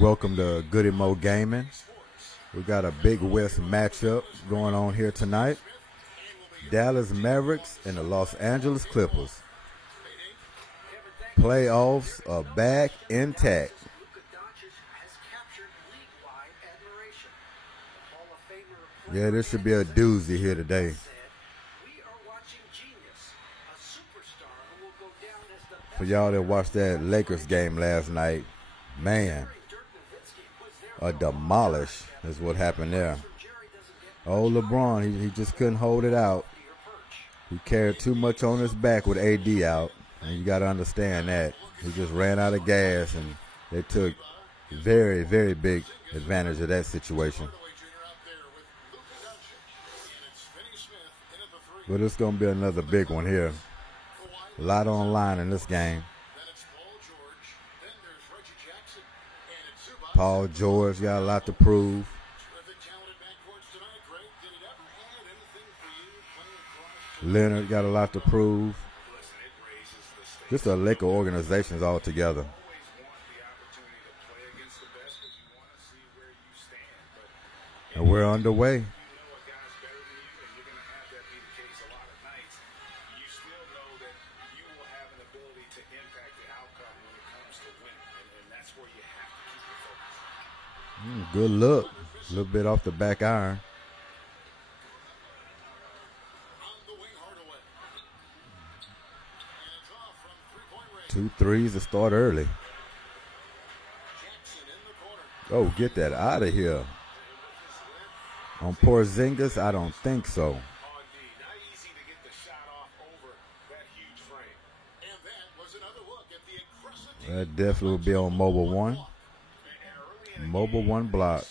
Welcome to Goody Mo Gaming. We got a Big West matchup going on here tonight. Dallas Mavericks and the Los Angeles Clippers. Playoffs are back intact. Yeah, this should be a doozy here today. For y'all that watched that Lakers game last night, man, a demolish is what happened there. Oh, LeBron, he just couldn't hold it out. He carried too much on his back with AD out, and you got to understand that. He just ran out of gas, and they took very, very big advantage of that situation. But it's going to be another big one here. A lot on the line in this game. Paul George got a lot to prove. Leonard got a lot to prove. Just a Laker organizations all together. And we're underway. Good look. A little bit off the back iron. Two threes to start early. Oh, get that out of here. On Porzingis, I don't think so. That definitely will be on Mobile One. Mobile One block.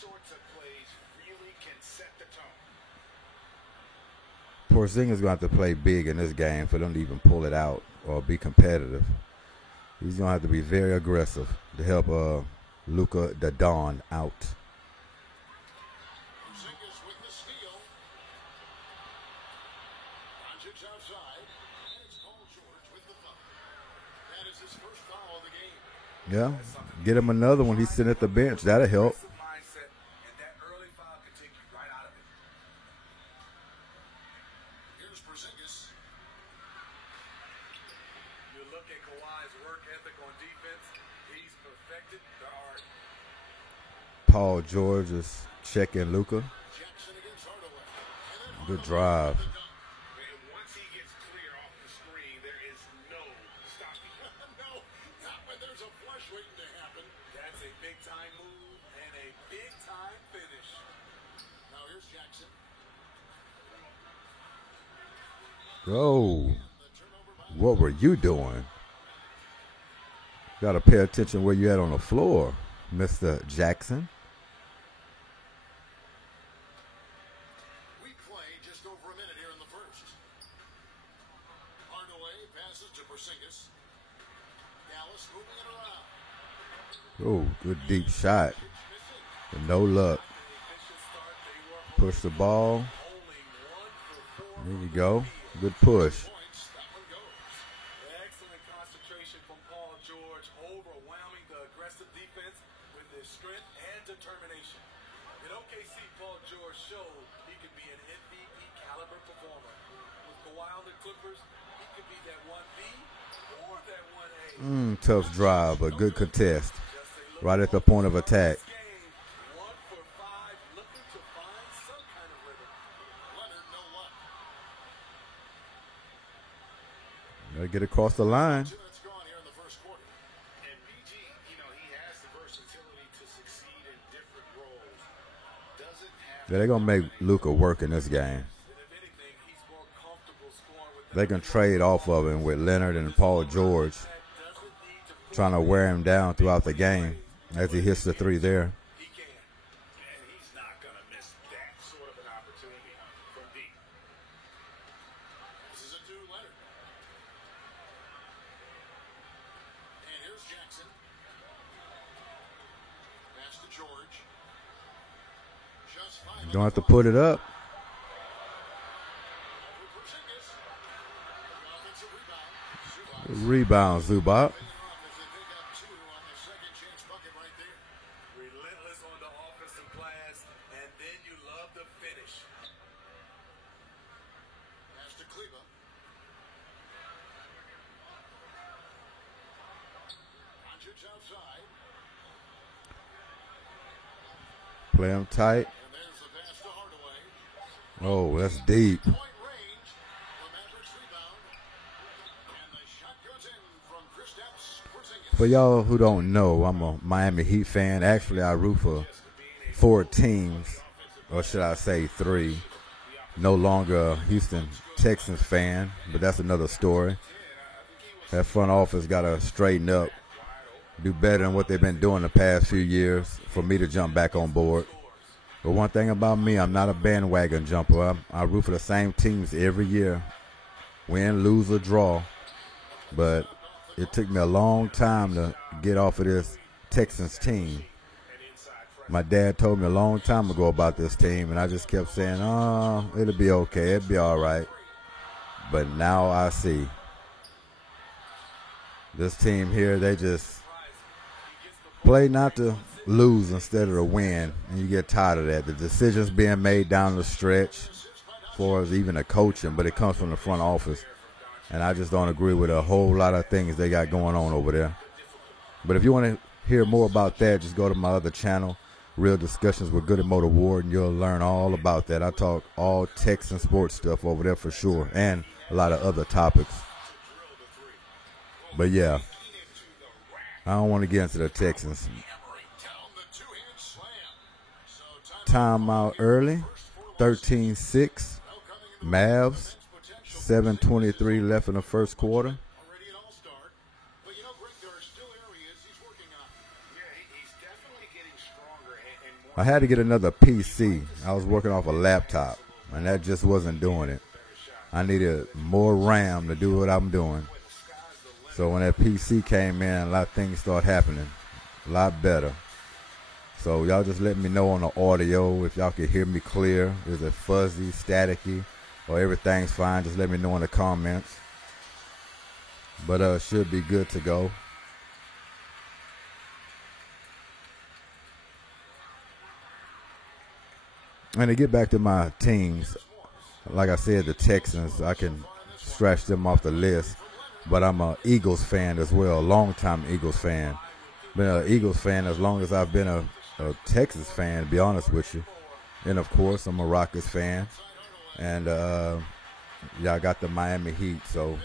Porzingis is going to have to play big in this game for them to even pull it out or be competitive. He's going to have to be very aggressive to help Luka the Don out. Yeah, get him another one. He's sitting at the bench. That'll help. Paul George is checking Luka. Good drive. Oh, what were you doing? Got to pay attention where you at on the floor, Mr. Jackson. We play just over a minute here in the first. Hardaway passes to Porzingis. Dallas moving it around. Oh, good deep shot. But no luck. Push the ball. There you go. Good push. Excellent concentration from Paul George, overwhelming the aggressive defense with his strength and determination. In OKC, Paul George showed he could be an MVP caliber performer. With Kawhi on the Clippers, he could be that 1B or that 1A. Tough drive, but good contest. Right at the point of attack. Gotta get across the line. Yeah, they're going to make Luka work in this game. They can trade off of him with Leonard and Paul George, trying to wear him down throughout the game as he hits the three there. Don't have to put it up. Rebound, Zubac. Play him tight. Oh, that's deep. For y'all who don't know, I'm a Miami Heat fan. Actually, I root for 4 teams, or should I say 3. No longer a Houston Texans fan, but that's another story. That front office got to straighten up, do better than what they've been doing the past few years for me to jump back on board. But one thing about me, I'm not a bandwagon jumper. I root for the same teams every year, win, lose, or draw. But it took me a long time to get off of this Texans team. My dad told me a long time ago about this team, and I just kept saying, oh, it'll be okay, it'll be all right. But now I see. This team here, they just play not to lose instead of to win, and you get tired of that. The decisions being made down the stretch, as far as even the coaching, but it comes from the front office. And I just don't agree with a whole lot of things they got going on over there. But if you want to hear more about that, just go to my other channel, Real Discussions with Goody Motor Ward, and you'll learn all about that. I talk all Texan sports stuff over there for sure, and a lot of other topics. But yeah, I don't want to get into the Texans. Timeout early, 13-6, Mavs, 7:23 left in the first quarter. I had to get another PC. I was working off a laptop, and that just wasn't doing it. I needed more RAM to do what I'm doing. So when that PC came in, a lot of things started happening, a lot better. So y'all just let me know on the audio if y'all can hear me clear. Is it fuzzy, staticky, or everything's fine? Just let me know in the comments. But should be good to go. And to get back to my teams, like I said, the Texans, I can scratch them off the list. But I'm an Eagles fan as well, a long-time Eagles fan. Been an Eagles fan as long as I've been a Texas fan, to be honest with you. And, of course, I'm a Rockets fan. And, yeah, I got the Miami Heat, so.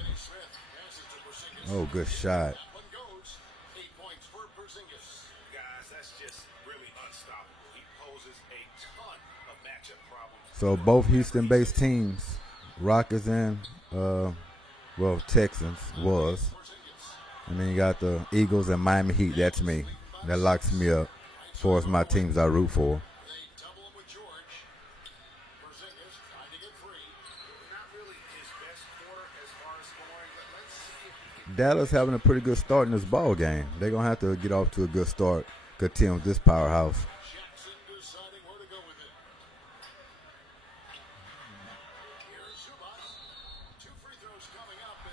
Oh, good shot. So both Houston-based teams, Rockets and, Texans was. And then you got the Eagles and Miami Heat. That's me. That locks me up as far as my teams I root for. Dallas having a pretty good start in this ball game. They're going to have to get off to a good start, contend with this powerhouse.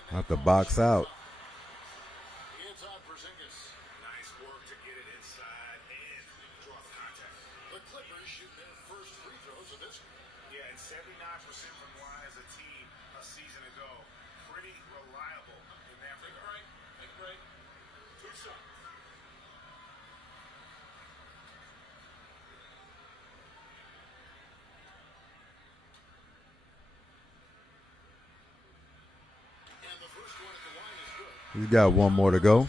Have to box out. Nice work to get it inside and draw contact. The Clippers shoot their first free throws of this. Yeah, and 79% from the line as a team a season ago. Pretty reliable in that regard. Take a break. Two shots. He's got one more to go.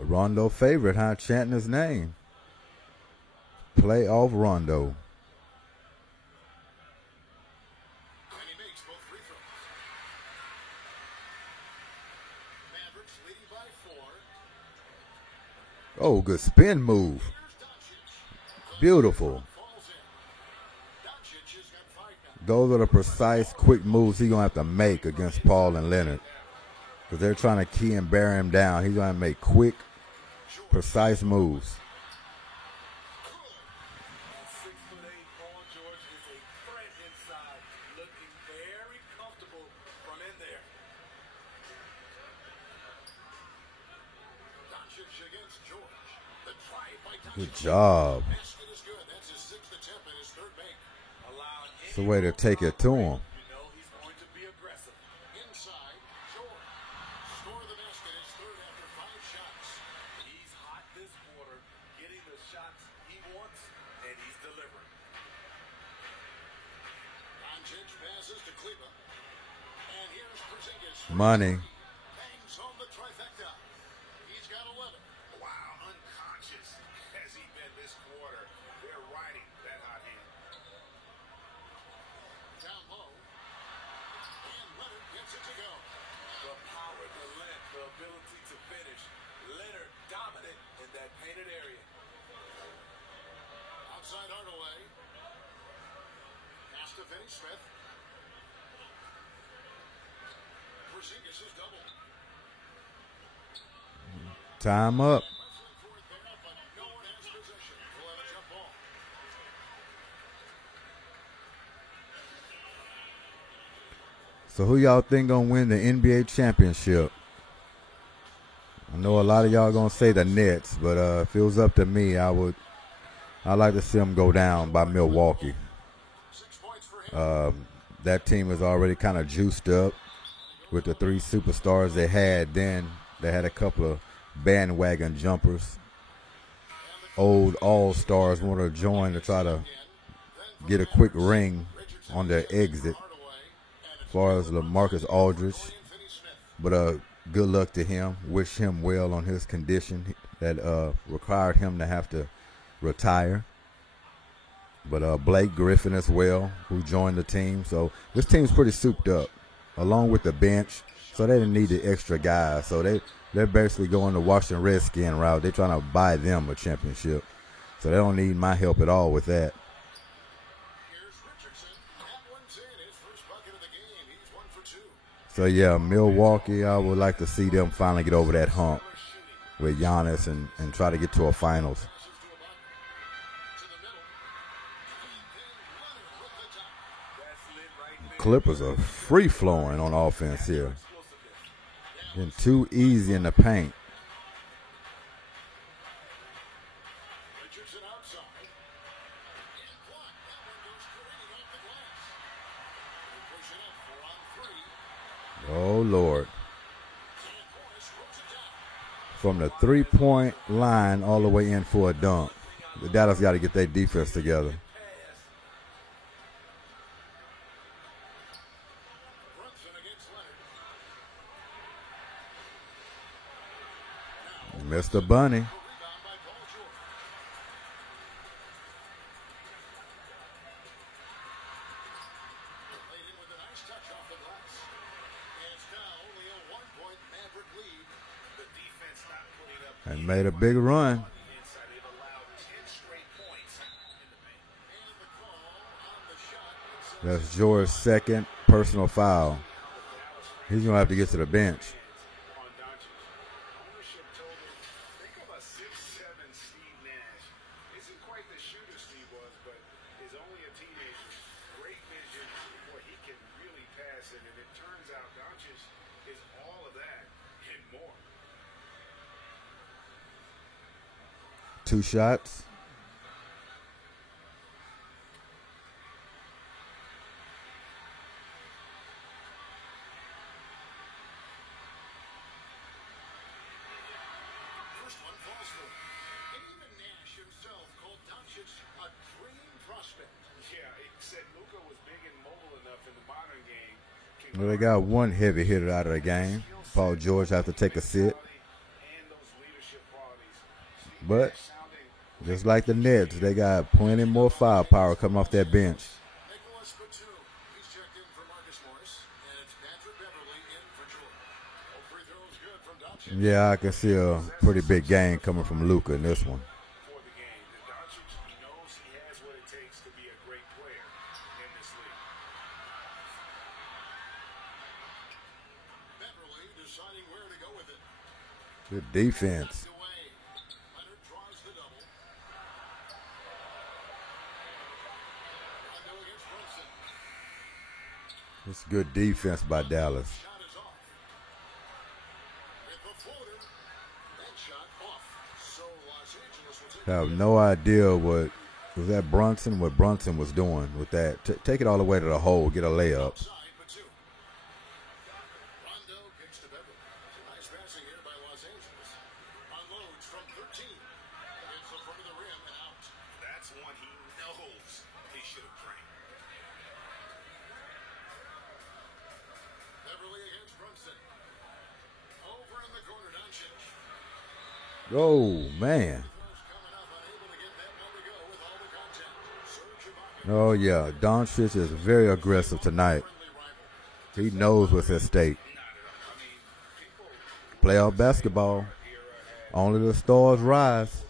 A Rondo favorite, huh? Chanting his name. Playoff Rondo. And he makes both free throws. Mavericks leading by 4. Oh, good spin move. Beautiful. Those are the precise, quick moves he's going to have to make against Paul and Leonard. Because they're trying to key and bear him down. He's going to make quick, precise moves. 6'8" Paul George is a threat inside, looking very comfortable from in there. Doncic against George. The drive by Doncic. Good job. Basket is good. That's his 6th attempt and his 3rd make. It's a way to take it to him. You know he's going to be aggressive. Inside, George. Score the basket. His third after 5 shots. He's hot this quarter, getting the shots he wants, and he's delivering. Doncic passes to Kleba. And here's Porzingis. Money. Bangs home the trifecta. He's got 11. Wow, unconscious has he been this quarter. They're riding that hot hand. Down low. And Leonard gets it to go. The power, the length, the ability to finish. Leonard dominant in that painted area. Outside Hardaway. Pass to Finney-Smith. Porzingis is doubled. Time up. Wrestling for it there, but no one has possession. We'll have a jump ball. So who y'all think gonna win the NBA championship? I know a lot of y'all gonna say the Nets, but if it was up to me, I'd like to see them go down by Milwaukee. 6 points for him. That team is already kind of juiced up with the 3 superstars they had. Then they had a couple of bandwagon jumpers. Old all-stars want to join to try to get a quick ring on their exit. As far as LaMarcus Aldridge, but good luck to him. Wish him well on his condition that required him to have to retire. But Blake Griffin as well, who joined the team. So this team's pretty souped up, along with the bench. So they didn't need the extra guys. So they're basically going the Washington Redskin route. They're trying to buy them a championship. So they don't need my help at all with that. Here's Richardson. That one's in. His first bucket of the game. He's 1 for 2. So yeah, Milwaukee, I would like to see them finally get over that hump with Giannis and try to get to a finals. Passes to a bucket. To the middle. Leonard with the top. That's lit right there. Clippers are free flowing on offense here. Getting too easy in the paint. Richardson outside. And blocked. That one goes careening off the glass. They push it up 4 on 3. Oh, Lord. And Morris rolls it down. From the three-point line all the way in for a dunk. The Dallas got to get their defense together. Brunson against Leonard. Mr. Bunny. A rebound by Paul George. Played in with a nice touch off the glass. And it's now only a 1-point Maverick lead. The defense not putting up And made a big run. inside. They've allowed 10 straight points in the paint. And the call on the shot. That's George's second personal foul. He's going to have to get to the bench. On Doncic. Ownership told him, think of a 6'7" Steve Nash. Isn't quite the shooter Steve was, but is only a teenager. Great vision. Boy, he can really pass it, and it turns out Doncic is all of that and more. 2 shots. First one falls through. And even Nash himself called Doncic a dream prospect. Yeah, he said Luka was big and mobile enough in the modern game. Well, they got one heavy hitter out of the game. Paul George have to take a sit. And those leadership qualities. But just like the Nets, they got plenty more firepower coming off that bench. Nicholas Batum. He's checked in for Marcus Morris. And it's Patrick Beverly in for George. All free throws good from Doncic. Yeah, I can see a pretty big game coming from Luka in this one. For the game. And Doncic, he knows he has what it takes to be a great player in this league. Beverly deciding where to go with it. Good defense. Knocked away. Leonard draws the double. Rondo against Brunson. It's good defense by Dallas. Shot is off. With the floater. That shot off. So Los Angeles will take I have no idea what Was that Brunson? What Brunson was doing with that? Take it all the way to the hole, get a layup. Outside for two. Rondo kicks to Beverly. Nice passing here by Los Angeles. Unloads from 13. Hits the front of the rim and out. That's one he knows he should have framed. Beverly against Brunson. Over in the corner, Doncic. Oh, man. Coming up, unable to get that one to go with all the contact. Serge Ibaka. Oh, yeah. Doncic is very aggressive tonight. He knows what's at stake. Playoff basketball. Only the stars rise.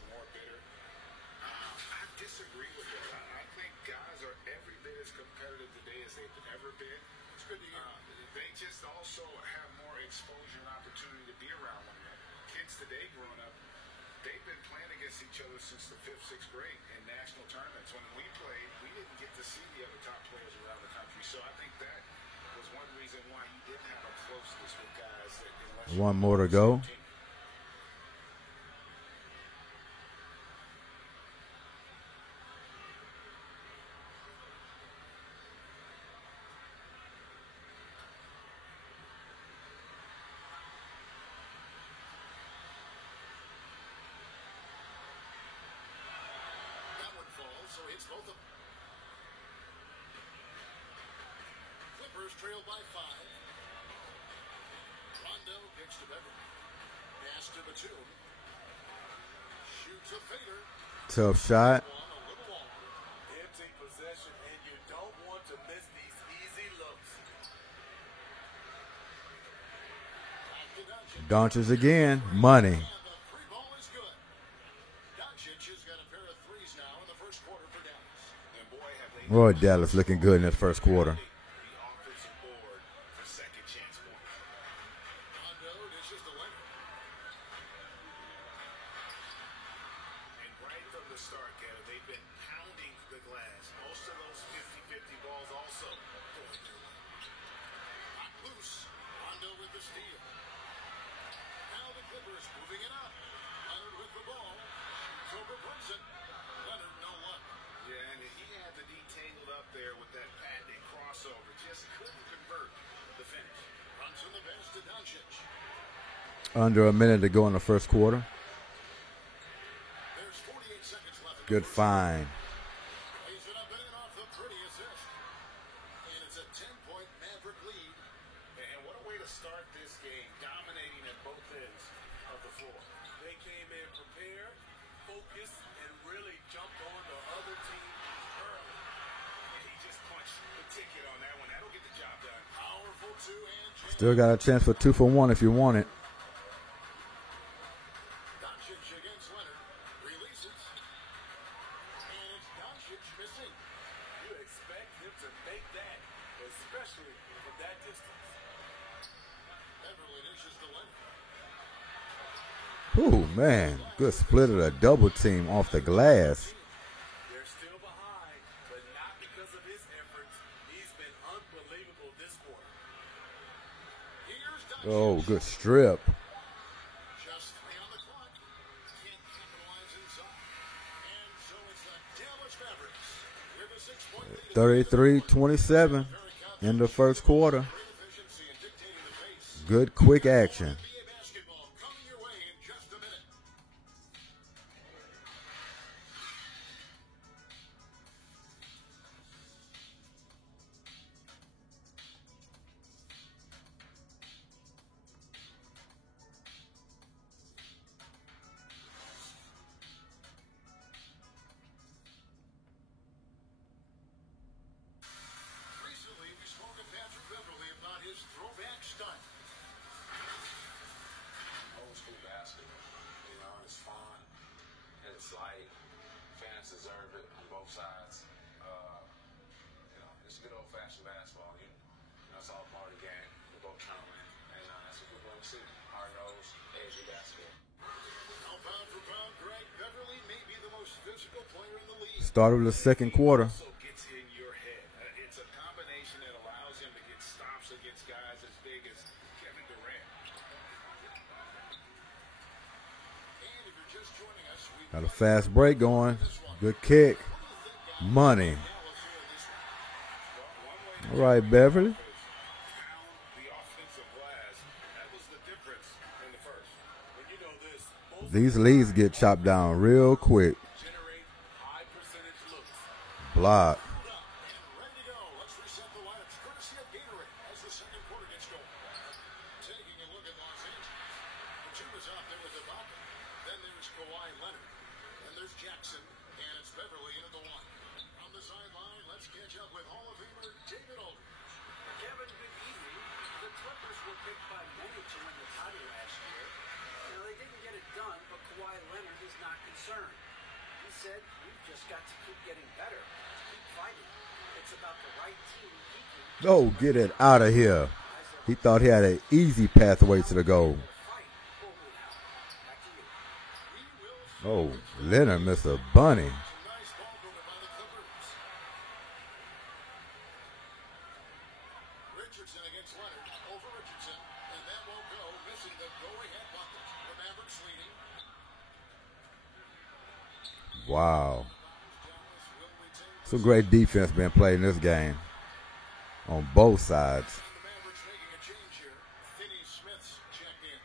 I disagree with that. I think guys are every bit as competitive today as they've ever been. It's good to hear. They just also have more exposure and opportunity to be around one another. Kids today growing up, they've been playing against each other since the 5th, 6th grade in national tournaments. When we played, we didn't get to see the other top players around the country. So I think that was one reason why you didn't have a closeness with guys. One more to go. That one falls, so it's both of them. Clippers trail by 5. Rondo kicks to Beverly. Pass to Batum. Shoots a fader. Tough shot. One a little long. Empty possession, and you don't want to miss these easy looks. Back to Doncic. Doncic again. Money. And the three ball is good. Doncic has got a pair of threes now in the first quarter for Dallas. And boy, have they Boy, Dallas looking good in the first quarter. the offensive board for second chance points. Rondo dishes to Leonard. And right from the start, Kevin, they've been pounding the glass. Most of those 50-50 balls also going through. Not loose. Rondo with the steal. Now the Clippers moving it up. Leonard with the ball. Shoots over Brunson. Leonard no luck. Yeah, and he had the D tangled up there with that patented crossover. Just couldn't convert the finish. Brunson the pass to Doncic. Under a minute to go in the first quarter. There's 48 seconds left. in the Good first. find. Lays it up and in off the pretty assist. And it's a 10-point Maverick lead. And what a way to start this game, dominating at both ends of the floor. They came in prepared, focused, and really jumped on the other team early. And he just punched the ticket on that one. That'll get the job done. Powerful two and James. Still got a chance for 2 for 1 if you want it. Doncic against Leonard. Releases. And it's Doncic missing. You expect him to make that, especially from that distance. Beverly dishes to Leonard. Ooh, man. Good split of the double team off the glass. They're still behind, but not because of his efforts. He's been unbelievable this quarter. Here's Doncic. Oh, good strip. Just 3 on the clock. Can't capitalize inside. And so it's the Dallas Mavericks with a 6-point lead. 33-27 in the first quarter. Great efficiency in dictating the pace. Good quick action. NBA basketball coming your way in just a minute. Recently, we spoke to Patrick Beverly about his throwback stunt. Old school basketball, it's fun, it's light, fans deserve it on both sides. It's good old fashioned basketball. It's all part of the game. We're both trying to win, and that's what we're going to see. Hard nosed, edgy basketball. Now, pound for pound, Greg Beverly may be the most physical player in the league. Start of the second quarter. Also gets in your head. It's a combination that allows him to get stops against guys as big as Kevin Durant. And if you're just joining us, we Got a fast break going. Good kick. What do you Money. All right, Beverly. Pound the offensive glass. That was the difference in the first. And you know this, both These leads get chopped down real quick. generate high percentage looks. Block. Pulled up and ready to go. Let's reset the lineups courtesy of Gatorade as the second quarter gets going. Taking a look at Los Angeles. The two is out there with Ibaka. Then there's Kawhi Leonard. Then there's Jackson. And it's Beverly into the one. On the sideline, let's catch up with Hall of Famer David Aldridge. Kevin, good evening. The Clippers were picked by many to win the title last year. Now, they didn't get it done, but Kawhi Leonard is not concerned. He said, "We've just got to keep getting better, keep fighting. It's about the right team peaking. Oh, get it out of here. He thought he had an easy pathway to the goal. Fight over now." Back to you. Oh, Leonard missed a bunny. Nice ball movement by the Clippers. Richardson against Leonard. Over Richardson. And that won't go. Missing the go-ahead bucket. The Mavericks leading. Wow. Dallas will retain Some great defense being played in this game on both sides. the Mavericks making a change here. Finney Smith's checked in.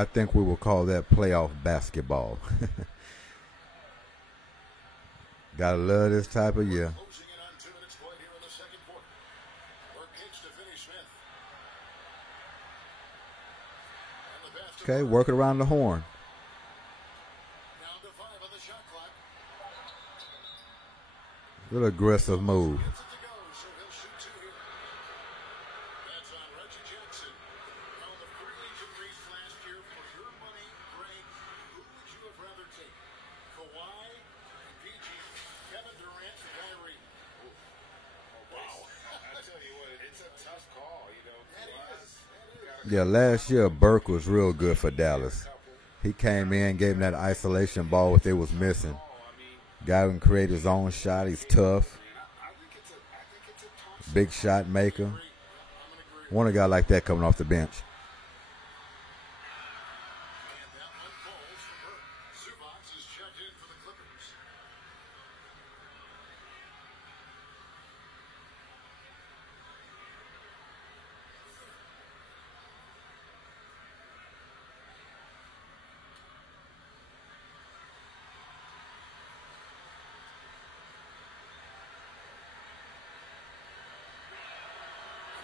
I think we will call that playoff basketball. Gotta love this type of year. Closing in on 2 minutes played here in the second quarter. Work pitch to Finney Smith. And the pass to Okay, Burke. work it around the horn. Down to 5 on the shot clock. Real aggressive move. Gets it to go, so he'll shoot 2 here. That's on Reggie Jackson. Well, the free agent race last year for your money, Greg, who would you have rather take? Kawhi and PG, Kevin Durant and Kyrie. Wow. I tell you what, it's a tough call, you know. That is. Yeah, last year Burke was real good for Dallas. He came in, gave him that isolation ball what they was missing. Guy who can create his own shot. He's tough. I think it's a toss. Big shot maker. Want a guy like that coming off the bench. And that one falls for Burke. Zubac is checked in for the Clippers.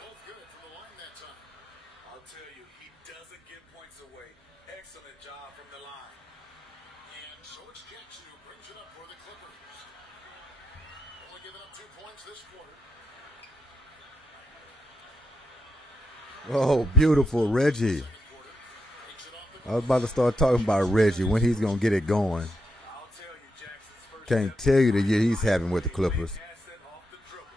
Both good from the line that time. I'll tell you, he doesn't give points away. Excellent job from the line. And so it's Jackson who brings it up for the Clippers. Only giving up 2 points this quarter. Oh, beautiful Reggie. Quarter. Takes it off the I was about to start talking about Reggie when he's gonna get it going. I'll tell you, Jackson's first Can't step tell you the year he's having with the Clippers. asset off the dribble.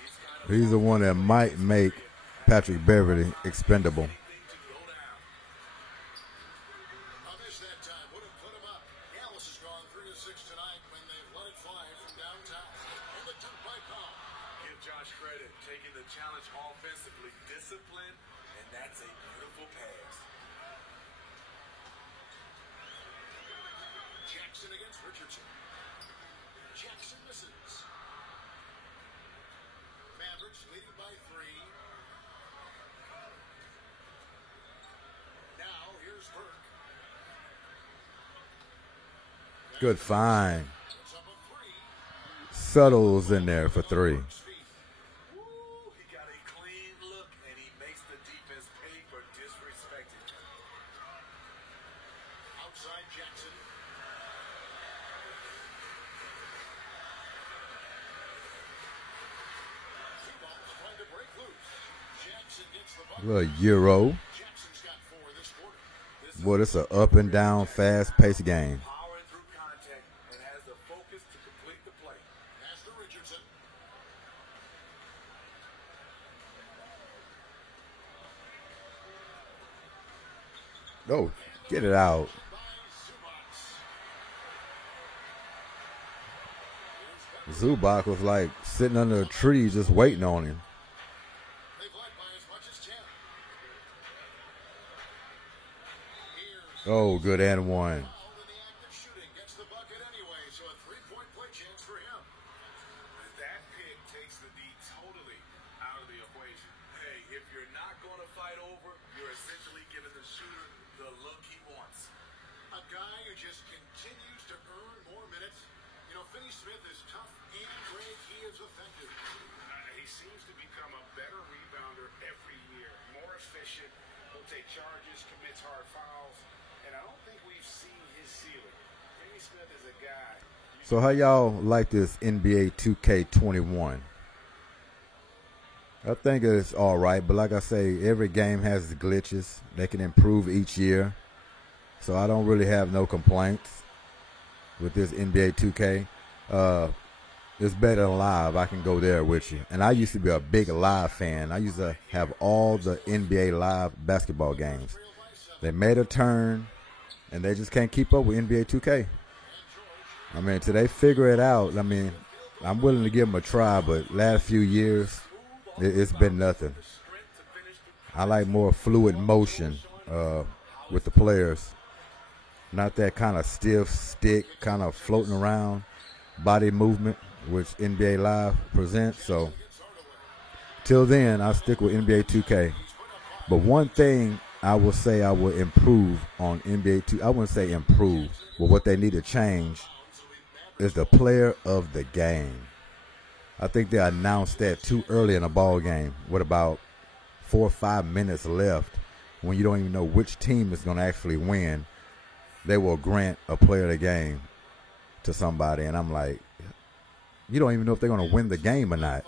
He's got a He's the one that might make Patrick Beverly expendable. thing to go down. I missed that time. Would have put him up. Dallas has gone 3 of 6 tonight when they've let it fly from downtown. And the dunk by Powell. Give Josh credit, taking the challenge offensively, disciplined, and that's a beautiful pass. Jackson against Richardson. Jackson misses. Mavericks leading by 3. Now here's Burke. Good find. Puts up a 3. Suttles in there for 3. Burke's feet. Woo, he got a clean look, and he makes the defense pay for disrespecting him. Outside Jackson. Zubac trying to break loose. Jackson gets the bucket. Little Euro. Jackson's got 4 this quarter. Boy, this is an up and down, fast paced game. Powering through contact and has the focus to complete the play. Pass to Richardson. Oh, get it out. By Zubac. Zubac was like sitting under a tree just waiting on him. They've let Oh, good and one. Fouled in the act of shooting, gets the bucket anyway, so a three-point play chance for him. That pick takes the D totally out of the equation. Hey, if you're not going to fight over, you're essentially giving the shooter the look he wants. A guy who just continues to earn more minutes. You know, Finney Smith is tough and Greg, he is effective. He seems to become a better rebounder every year, more efficient. He'll take charges, commits hard fouls, and I don't think we've seen his ceiling. Finney Smith is a guy. So how y'all like this NBA 2K21? I think it's all right, but like I say, every game has its glitches. They can improve each year. So I don't really have no complaints with this NBA 2K. It's better than live. I can go there with you. And I used to be a big live fan. I used to have all the NBA live basketball games. They made a turn, and they just can't keep up with NBA 2K. I mean, till they figure it out, I mean, I'm willing to give them a try, but last few years, it's been nothing. I like more fluid motion with the players. Not that kind of stiff stick, kind of floating around body movement, which NBA Live presents. So, till then, I'll stick with NBA 2K. But one thing I will say I will improve on NBA 2K, I wouldn't say improve, but what they need to change is the player of the game. I think they announced that too early in a ball game with about 4 or 5 minutes left when you don't even know which team is going to actually win. They will grant a player of the game to somebody, and I'm like, you don't even know if they're going to win the game or not.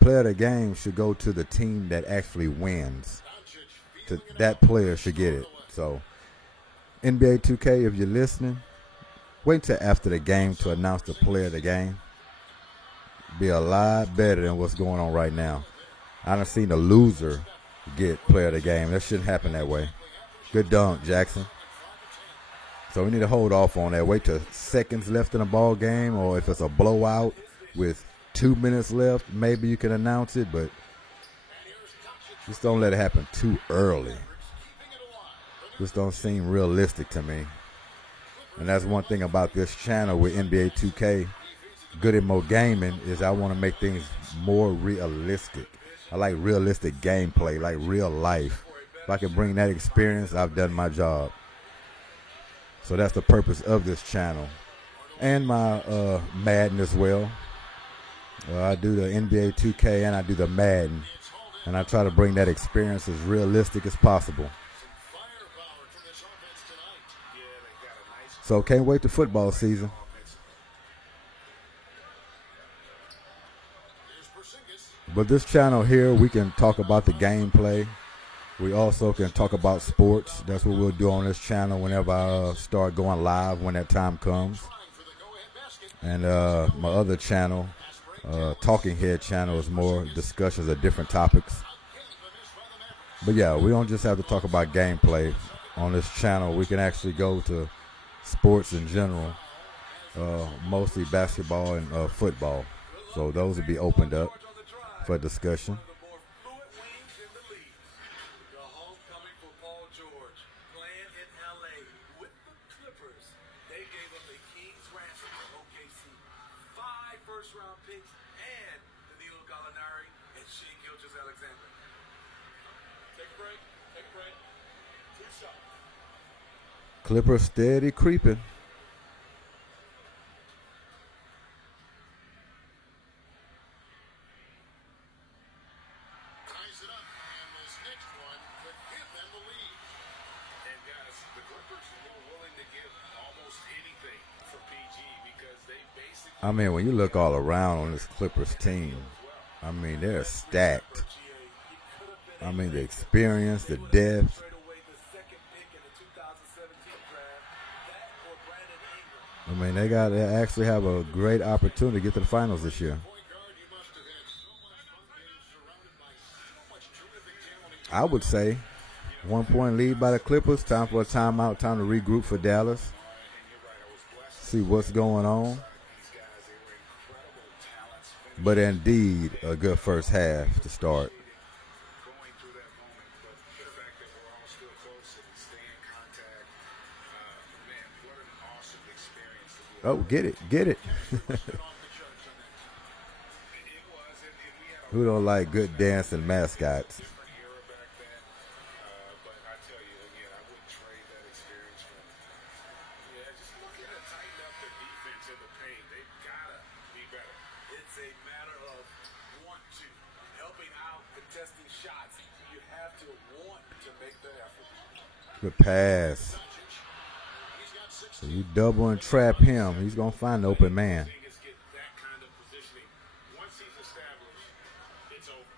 Player of the game should go to the team that actually wins. That player should get it. So, NBA 2K, if you're listening, wait till after the game to announce the player of the game. Be a lot better than what's going on right now. I done seen the loser get player of the game. That shouldn't happen that way. Good dunk, Jackson. So we need to hold off on that. Wait till seconds left in a ball game, or if it's a blowout with 2 minutes left, maybe you can announce it, but just don't let it happen too early. Just don't seem realistic to me. And that's one thing about this channel with NBA 2K, Good and Mo Gaming, is I want to make things more realistic. I like realistic gameplay, like real life. If I can bring that experience, I've done my job. So that's the purpose of this channel. And my Madden as well. I do the NBA 2K and I do the Madden. And I try to bring that experience as realistic as possible. So can't wait to football season. But this channel here, we can talk about the gameplay. We also can talk about sports. That's what we'll do on this channel whenever I start going live, when that time comes. And my other channel, Talking Head channel, is more discussions of different topics. But yeah, we don't just have to talk about gameplay on this channel. We can actually go to sports in general, mostly basketball and football. So those will be opened up for discussion. Clippers steady creeping. Ties it up, and this next one could give them the lead. And guys, the Clippers were willing to give almost anything for PG because they basically... I mean, when you look all around on this Clippers team, I mean, they're stacked. I mean, the experience, the depth. I mean, they actually have a great opportunity to get to the finals this year. I would say 1 point lead by the Clippers. Time for a timeout. Time to regroup for Dallas. See what's going on. But indeed, a good first half to start. Going through that moment, but the fact that we're all still close and stay in contact, Oh, get it. Who don't like good dancing mascots? Different era back then. But I tell you again, I wouldn't trade that experience for. Yeah, just looking to tighten up their defense in the paint. They've gotta be better. It's a matter of want to. Helping out, contesting shots. You have to want to make the effort. Good pass. So you double and trap him. He's going to find the open man. Porzingis get that kind of positioning. Once he's established, it's over.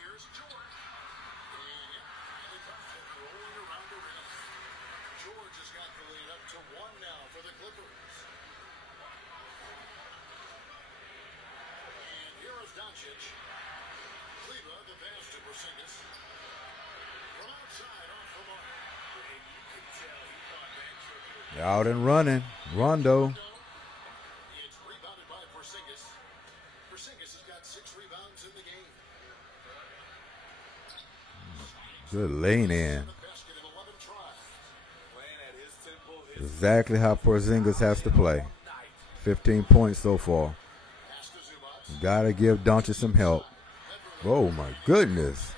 Here's George. And he cuts it, rolling around the rim. George has got the lead up to 1 now for the Clippers. And here is Doncic. Kleba, the pass to Porzingis. From outside, off the mark. And you can tell he thought that triple. Out and running. Rondo. It's rebounded by Porzingis. Porzingis has got 6 rebounds in the game. Good lean in. The basket in 11 tries. Playing at his tempo, his Exactly how Porzingis has to play. 15 points so far. Pass to Zubac. Got to give Doncic some help. Oh, my goodness.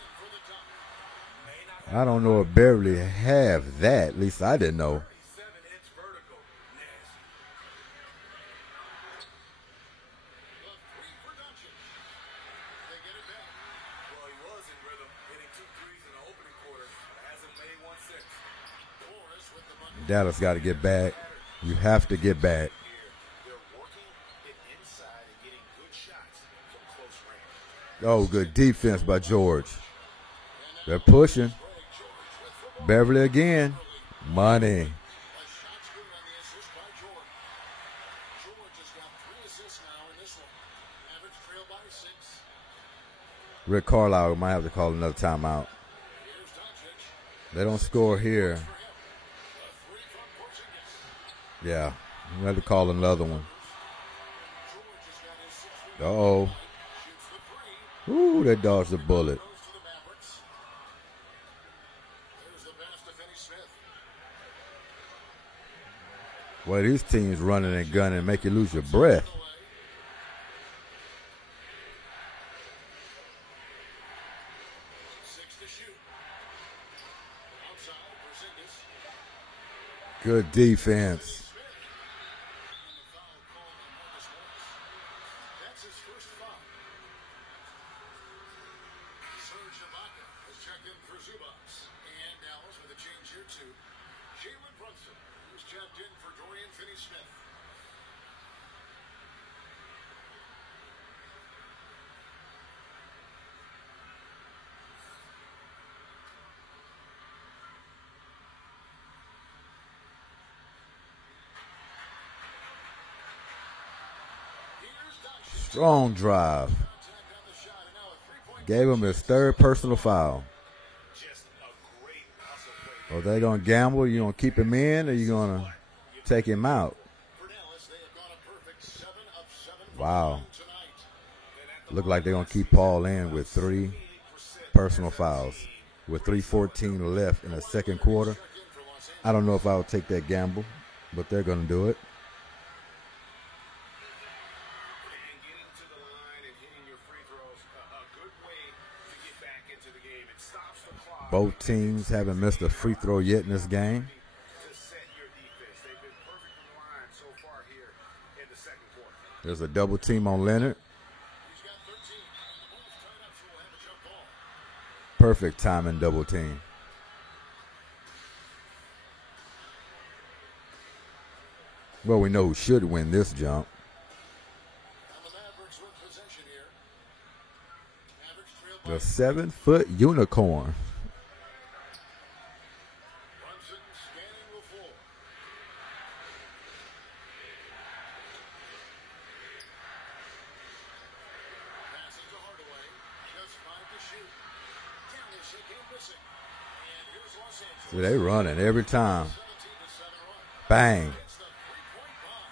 I don't know if Beverly have that. At least I didn't know. 7-inch vertical. Nasty. The 3 for Doncic. They get it back. Well, he was in rhythm, hitting 2 threes in the opening quarter. Hasn't made one since. Morris with the bucket. Dallas got to get back. You have to get back. They're working it inside and getting good shots from close range. Oh, good defense by George. They're pushing. Beverly again. Money. A shot's good on the assist by George. George has got 3 assists now in this one. Average trail by 6. Rick Carlisle might have to call another timeout. Here's Doncic. They don't score here. A 3 from Porzingis. Yeah, we have to call another one. George has got his 6th Uh-oh. Shoots the 3. Ooh, they dodged the bullet. Goes to the Mavericks. There's the pass to Finney Smith. Well, these teams running and gunning make you lose your breath. Away. 6 to shoot. Outside, Porzingis. Good defense. Smith. And the foul called on Marcus Morris. That's his first foul. Serge Ibaka has checked in for Zubac. And Dallas with a change here too. Jalen Brunson, who's checked in for Dorian Finney-Smith. Here's Doncic. Strong drive. Contact on the shot, and now a 3-point Gave him his 3rd personal foul. Just a great hustle play. Are they going to gamble? You going to keep him in or you going to take him out? For Dallas, they have gone a perfect 7 of 7 from Wow. the line tonight. Look like they're going to keep Paul in with 3 personal fouls. With 3:14 left in the second quarter. Check in for Los Angeles. I don't know if I would take that gamble, but they're going to do it. And getting to the line and hitting your free throws, a good way to get back into the game. It stops the clock. Both teams haven't missed a free throw yet in this game. To set your defense. They've been perfect from the line so far here in the second quarter. There's a double team on Leonard. He's got 13, and the ball's tied up, so we'll have a jump ball. Perfect timing double team. Well, we know who should win this jump. And the Mavericks with possession here. Mavericks trail by The 7-foot unicorn. Brunson scanning the floor. Passes to Hardaway. Just 5 to shoot. Dallas again missing. And here's Los Angeles. See, they running every time. 17 to 7 run. Bang. It's the 3-point bomb.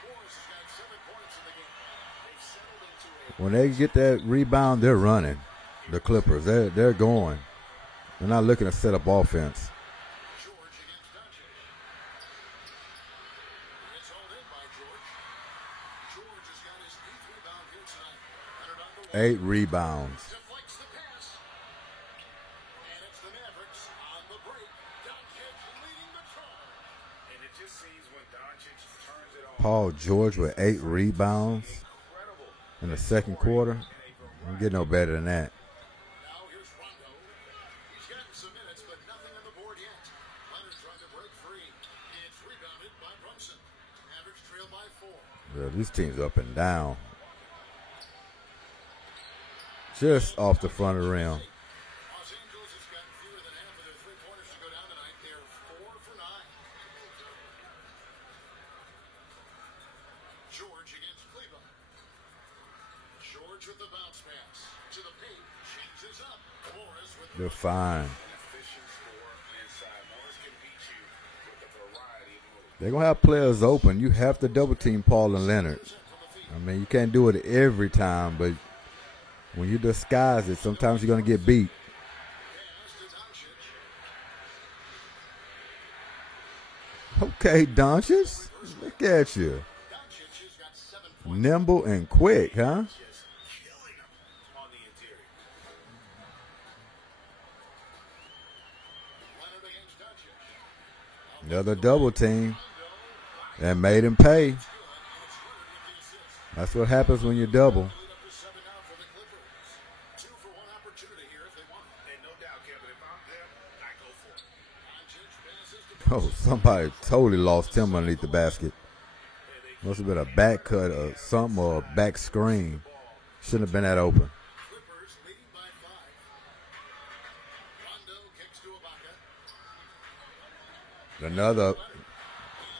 Morris has got 7 points in the game. They've settled into a When they get that rebound, they're running. The Clippers, they're going. They're not looking to set up offense. George against Doncic. 8 rebounds. Deflects the pass. And it's the Mavericks on the break. Doncic leading the charge. And it just seems when Doncic turns it on, Paul George with 8 rebounds incredible. in the second quarter. You get no better than that. Now here's Rondo. He's gotten some minutes, but nothing on the board yet. Leonard trying to break free. It's rebounded by Brunson. Mavericks trail by 4. Yeah, these teams up and down. Just off the front of the rim. Los Angeles has gotten fewer than half of their three-pointers to go down tonight. They're 4 for 9. George against Cleveland. George with the bounce pass. To the paint. Changes up. Morris with the They're fine. Efficient score inside. Morris can beat you with a variety of moves. They're going to have players open. You have to double team Paul and Leonard. I mean, you can't do it every time, but when you disguise it, sometimes you're going to get beat. Okay, Doncic. Look at you. Nimble and quick, huh? Just killing them on the interior. Leonard against Doncic. Another double team. And made him pay. That's what happens when you double. Lead up to 7 now for the Clippers. 2 for 1 opportunity here if they want it. And no doubt, Kevin, if I'm them, I go for it. Doncic passes to Oh, somebody totally lost him underneath the basket. Must have been a back cut or something or a back screen. Shouldn't have been that open. Clippers leading by 5. Rondo kicks to Ibaka. Another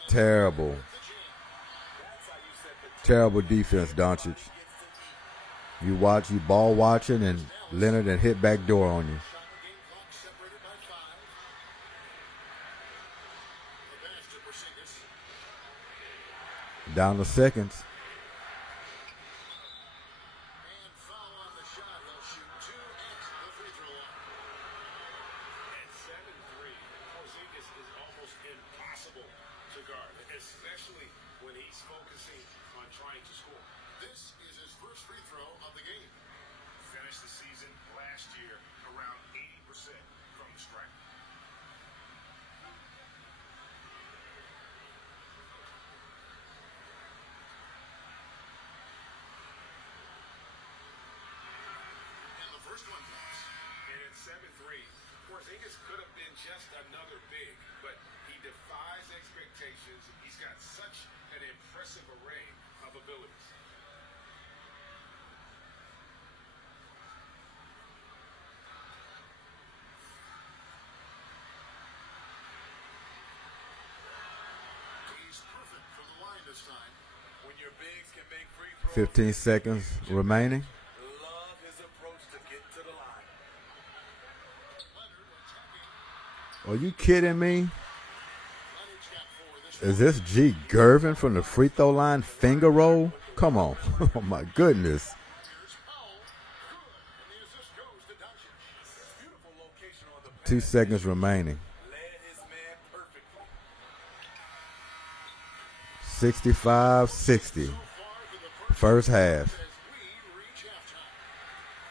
terrible defense, Doncic. You ball watching, and Leonard and hit back door on you. Game clock separated by 5. The pass to Porzingis. Down to seconds. And foul on the shot. He'll shoot 2 at the free throw line. At 7-3, Porzingis is almost impossible to guard, especially when he's focusing on trying to score. This is his first free throw of the game. Finished the season last year around 80% from the stripe. And the first one comes. And at 7-3, Porzingis could have been just another big, but he defies expectations. He's got such an impressive array of abilities. He's perfect from the line this time. When your bigs can make free throws, 15 seconds remaining. love his approach to get to the line. Leonard attacking. Are you kidding me? Leonard's got 4 this Is this G. Gervin from the free throw line finger roll? Come on. Oh, my goodness. Here's Powell. Good. And the assist goes to Doncic. Beautiful location on the pass. 2 seconds remaining. Led his man perfectly. 65-60. First half. As we reach halftime.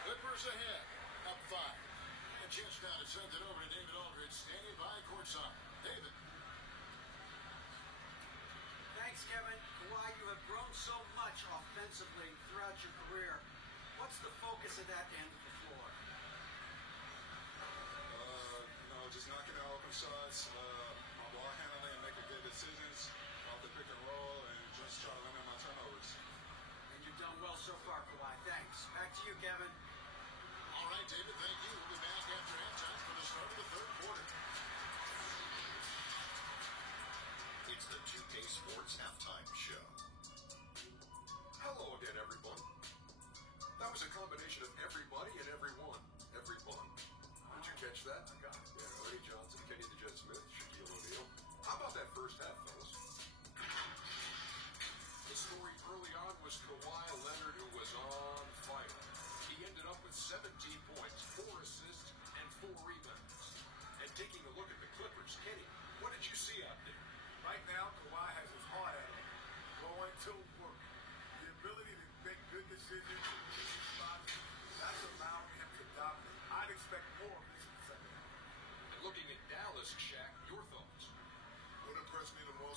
Clippers ahead. Up 5. And just now to send it over to David Aldridge, standing by courtside. David. Thanks, Kevin. Kawhi, you have grown so much offensively throughout your career. What's the focus of that end of the floor? Just knocking out open shots, my ball handling and making good decisions off the pick and roll, and just try to limit my turnovers. And you've done well so far, Kawhi. Thanks. Back to you, Kevin. All right, David, thank you. We'll be back after halftime for the start of the third quarter. It's the 2K Sports Halftime Show. Hello again, everyone. That was a combination of everybody and everyone. Everyone. Did you catch that? I got it. Yeah, Ernie Johnson, Kenny the Jet Smith, Shaquille O'Neal. How about that first half, fellas? The story early on was Kawhi Leonard, who was on fire. He ended up with 17 points, 4 assists, and 4 rebounds. And taking a look at the Clippers, Kenny, what did you see out there? Right now, Kawhi has his heart at him. Going to work. The ability to make good decisions, spots,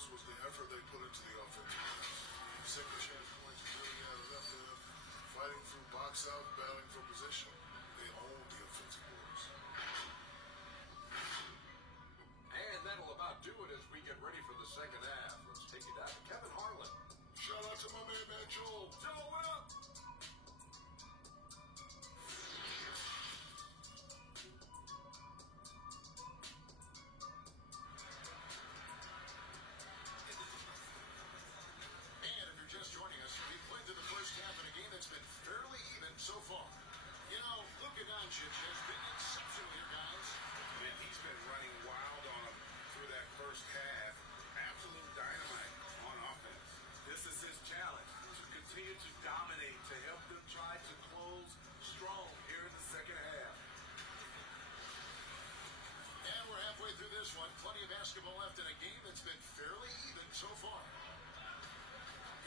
was the effort they put into the offensive glass. Second chance points really out left there, fighting through box out, battling for position. They owned the offensive boards. And that'll about do it as we get ready for the second half. Let's take it down to Kevin Harlan. Shout out to my man, Joel. Joe, what up? And if you're just joining us, we played through the first half in a game that's been fairly even so far. You know, Luka Doncic has been exceptional here, guys. Man, he's been running wild on him through that first half. Absolute dynamite on offense. This is his challenge, to continue to dominate, to help them try to close strong here in the second half. And we're halfway through this one. Plenty of basketball left in a game that's been fairly even so far.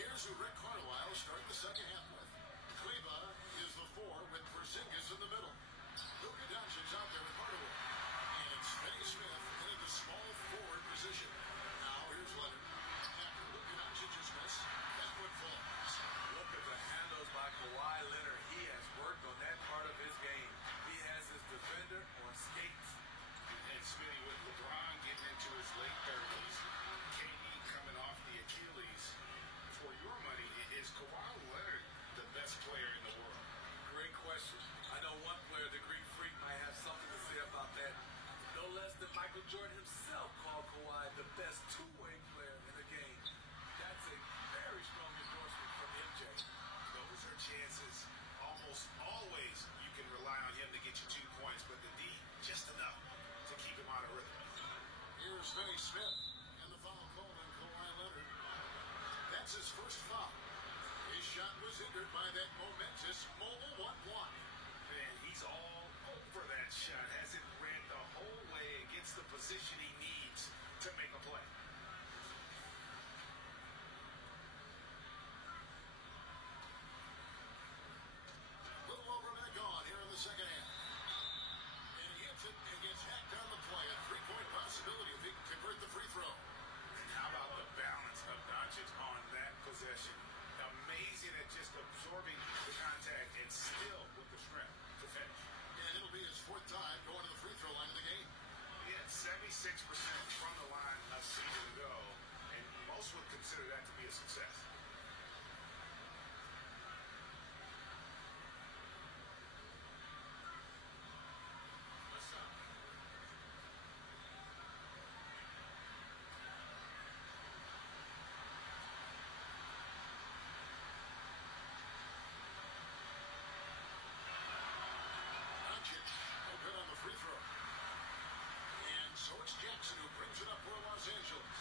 Here's who Rick Carlisle started the second half with. Kleba is the 4 with Porzingis in the middle. Luka Doncic out there with Hardaway. And it's Finney Smith in the small forward position. Now here's Leonard. After Luka Doncic's miss, that would fall. Look at the handles by Kawhi Leonard. He has worked on that part of his game. He has his defender on skates. And Smitty, with LeBron getting into his late 30s, KD coming off the Achilles, for your money, is Kawhi Leonard the best player in the world? Great question. I know one player, the Greek Freak, might have something to say about that. No less than Michael Jordan himself called Kawhi the best two-way player in the game. That's a very strong endorsement from MJ. Those are chances almost always you can rely on him to get you 2 points, but the D, just enough to keep him out of rhythm. Here's Finney Smith. And the foul called on Kawhi Leonard. That's his first foul. His shot was hindered by that momentous mobile 1-1. Man, he's all over that shot. Hasn't ran the whole way and gets the position he needs to make a play. Little over a minute gone here in the second half. And he hits it and gets hacked on the play. A 3-point possibility if he can convert the free throw. And how about the balance of Doncic on that possession? Amazing at just absorbing the contact and still with the strength to finish. And it'll be his 4th time going to the free throw line of the game. He had 76% from the line a season ago, and most would consider that to be a success. Doncic, no good on the free throw. And so it's Jackson who brings it up for Los Angeles.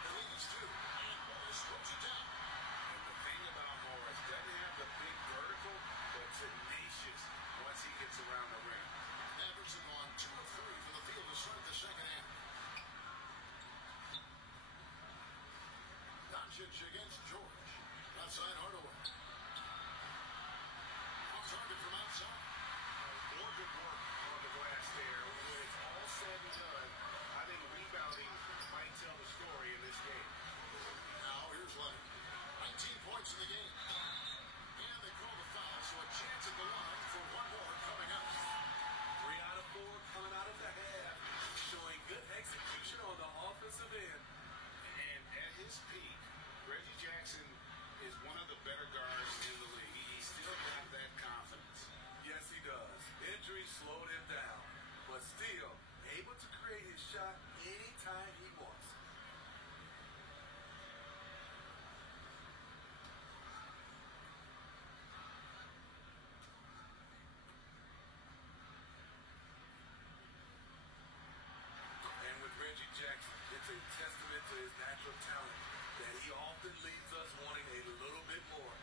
The lead is 2. And Morris throws it down. And the thing about Morris, doesn't have the big vertical, but tenacious once he gets around the rim. Mavericks have gone 2 of 3 from the field to start the second half. Doncic against George. Outside Hardaway. Off target from outside. More good work on the glass there. When it's all said and done, I think rebounding might tell the story in this game. Now here's Leonard. 19 points in the game. And they call the foul, so a chance at the line for one more coming up. 3 out of 4 coming out of the half, showing good execution on the offensive end. And at his peak, Reggie Jackson is one of the better guards in the league. He's still got that confidence. Yes, he does. Injury slowed him down, but still able to create his shot anytime he wants. And with Reggie Jackson, it's a testament to his natural talent that he often leaves us wanting a little bit more.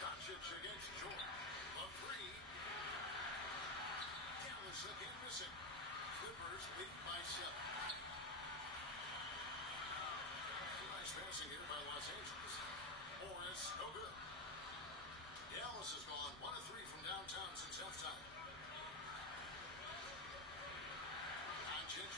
Doncic against George. A 3. Dallas again missing. Clippers lead by 7. Nice passing here by Los Angeles. Morris, no good. Dallas has gone 1 of 3 from downtown since halftime. Doncic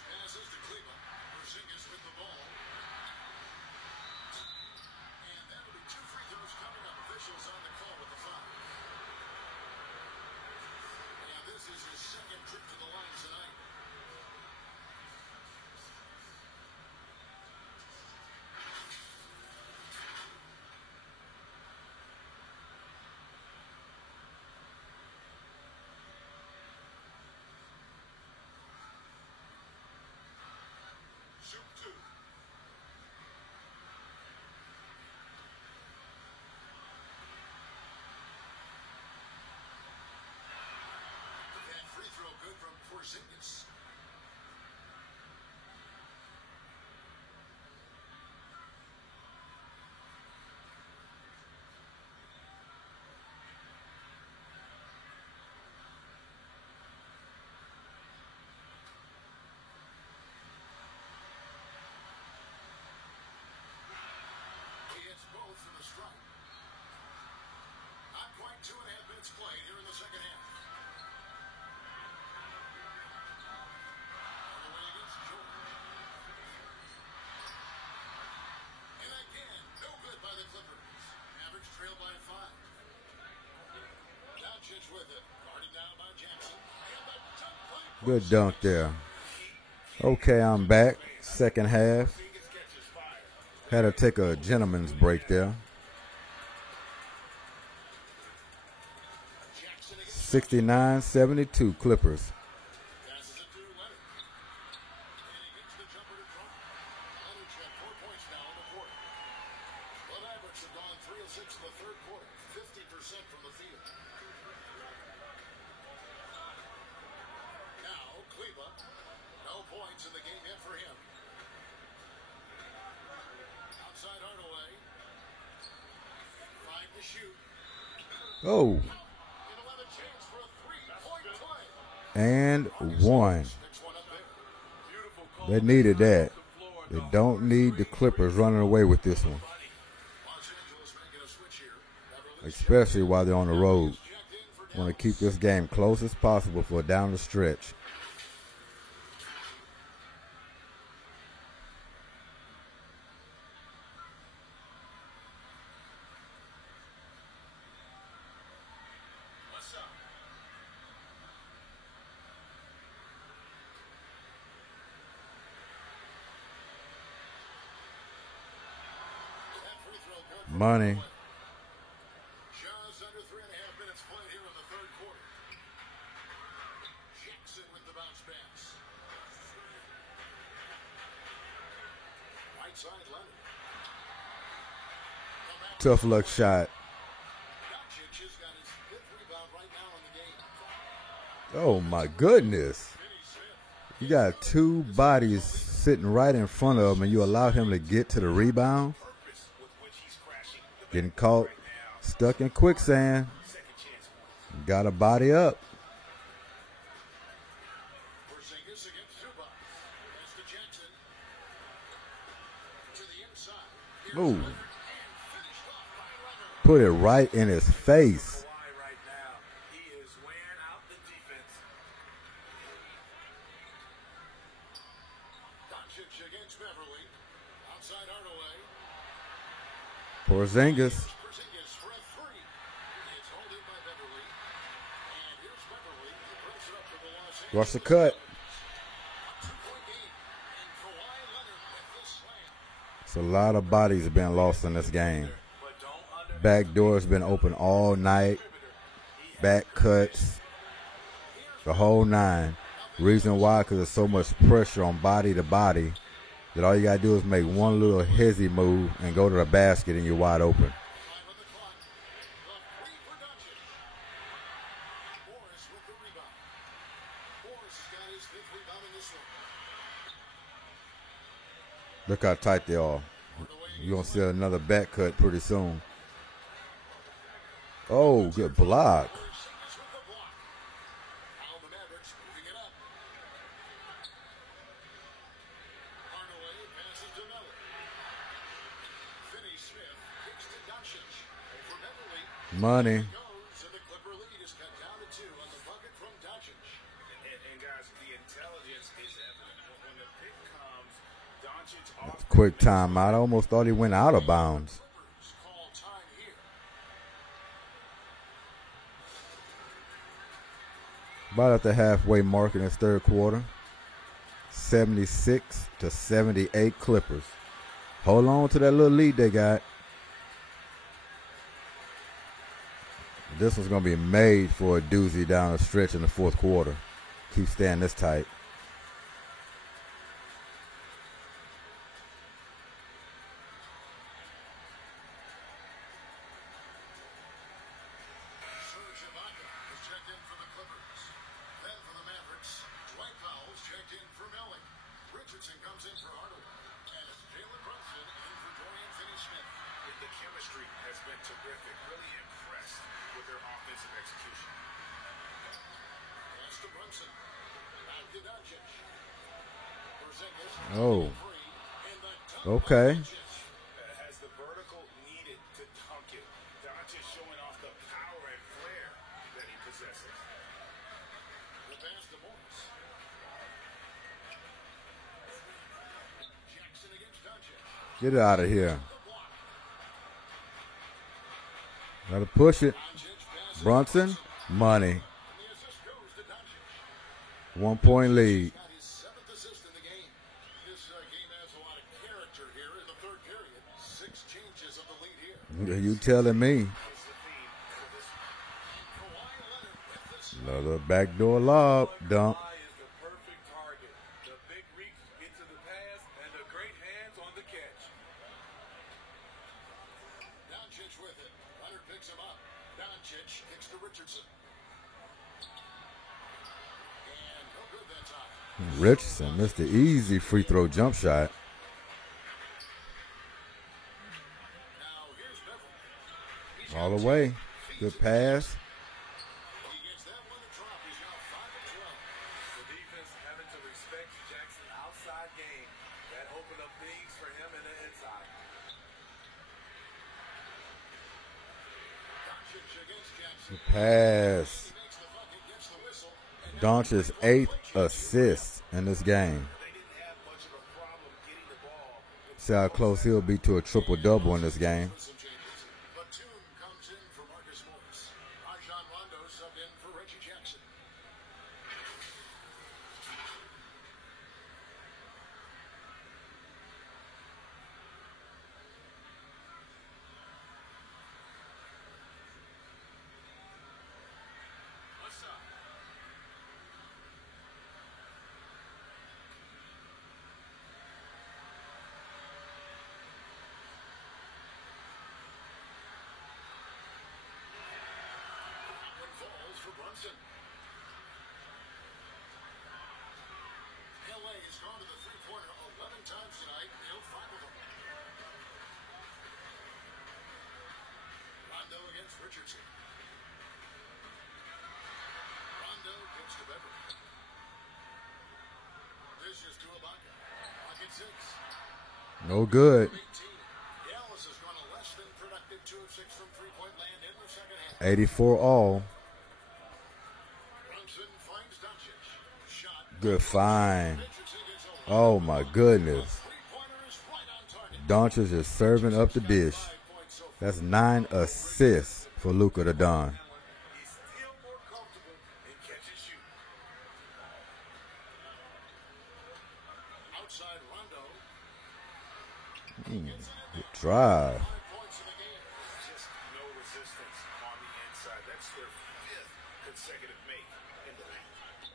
with it. Guarded down by Jackson. And the dunk by Good dunk there. Okay, I'm back. Second half. Had to take a gentleman's break there. 69-72 Clippers. passes it to Leonard. And he gets the jumper to Trump. Leonard's got 4 points now in the quarter. The Mavericks have gone 3 of 6 in the third quarter. 50% from the field. Now, Kleba. No points in the game yet for him. Outside Hardaway. 5 to shoot. Oh, And he'll have a chance for a 3-point play. and one. Picks one up there. Beautiful call. They needed that. The floor, They dog. don't need the Clippers running away with this one, Los Angeles making a switch here. Beverly especially while they're on the road. checked in for Want to keep this game close as possible for down the stretch. What's up? That free throw good for Money. just under 3.5 minutes played here in the third quarter. Jackson with the bounce pass. Right side Leonard. Tough luck shot. Doncic has got his 5th rebound right now in the game. Oh my goodness. Finney Smith. You got two bodies sitting right in front of him and you allow him to get to the rebound. Purpose with which he's crashing the Getting caught stuck in quicksand. second chance. Got to body up. Porzingis against Zubac. Pass to Jackson. To the inside. Ooh. And finished off by Leonard. Put it right in his face. Kawhi right now, he is wearing out the defense. Doncic against Beverly. Outside Hardaway. Porzingis. Porzingis for a 3. It's hauled in by Beverly. And here's Beverly. He brings it up to the Los Angeles. Rush the cut. 2-point game. And Kawhi Leonard with the slam. It's a lot of bodies have been lost in this game. But don't under Back door's been open all night. Back cuts. The whole nine. Reason why, because there's so much pressure on body to body that all you got to do is make one little hezzy move and go to the basket and you're wide open. 5 on the clock. The 3 for Doncic. Morris with the rebound. Morris has got his 5th rebound in this one. Look how tight they are. You're going to see another back cut pretty soon. Oh, good block. Porzingis with the block. Now the Mavericks moving it up. Hardaway passes to Miller. Finney Smith kicks to Doncic. Over Beverly. Money. Goes, and the Clipper lead is cut down to 2 on the bucket from Doncic. And guys, the intelligence is evident. When the pick comes, Doncic off Quick timeout. I almost thought he went out of bounds. Clippers call time here. About at the halfway mark in this third quarter. 76-78 Clippers. Hold on to that little lead they got. This one's going to be made for a doozy down the stretch in the fourth quarter. Keep staying this tight. Serge Ibaka is checked in for the Clippers. Then for the Mavericks, Dwight Powell's checked in for Melling. Richardson comes in for Hardaway. And it's Jalen Brunson in for Dorian Finney-Smith. the chemistry has been terrific. Really impressed with their offensive execution. Pass to Brunson. Back to Doncic. Porzingis. Oh. Free. And the dunk Okay. by Doncic. Has the vertical needed to dunk it? Doncic showing off the power and flair that he possesses. The pass to Morris. Jackson against Doncic. Get it out of here. The block. Got to push it. Doncic passes. Brunson. Money. And the assist goes to Doncic. 1 point lead. Got his 7th assist in the game. This game has a lot of character here in the third period. 6 changes of the lead here. You telling me. Kawhi Leonard with this. Another backdoor lob dunk. Kawhi is the perfect target. The big reach into the pass and the great hands on the catch. Doncic with it. Leonard picks him up. Doncic kicks to Richardson. And no good that time. Richardson missed the easy free throw jump shot. Now here's Beverly. He's All got the 10. way. Good pass. He gets that one to drop. He's now 5 of 12. The defense having to respect Jackson's outside game. That opened up things for him in the inside. Doncic against Jackson. Pass. He makes the bucket, gets the whistle. And Doncic's 8th assist in this game. They didn't have much of a problem getting the ball. See how close he'll be to a triple-double in this game. some changes. Batum comes in for Marcus Morris. Rajon Rondo subbed in for Reggie Jackson. One falls for Brunson. LA has gone to the three-pointer 11 times tonight. Nailed 5 of them. Rondo against Richardson. Rondo gives to Beverly. Dishes to Ibaka. Pocket 6. No good. 18. Dallas has gone a less than productive 2 of 6 from three-point land in the second half. 84 all. Brunson finds Doncic. Shot. Good find. Richardson gets over. Oh my goodness. Three-pointer is right on target. Doncic is serving up the dish. 5 points so far. That's 9 assists for Luka the Don. He's still more comfortable in catch and shoot. Outside Rondo. Good drive. 5 points in the game. Just no resistance on the inside. That's their 5th consecutive make in the night.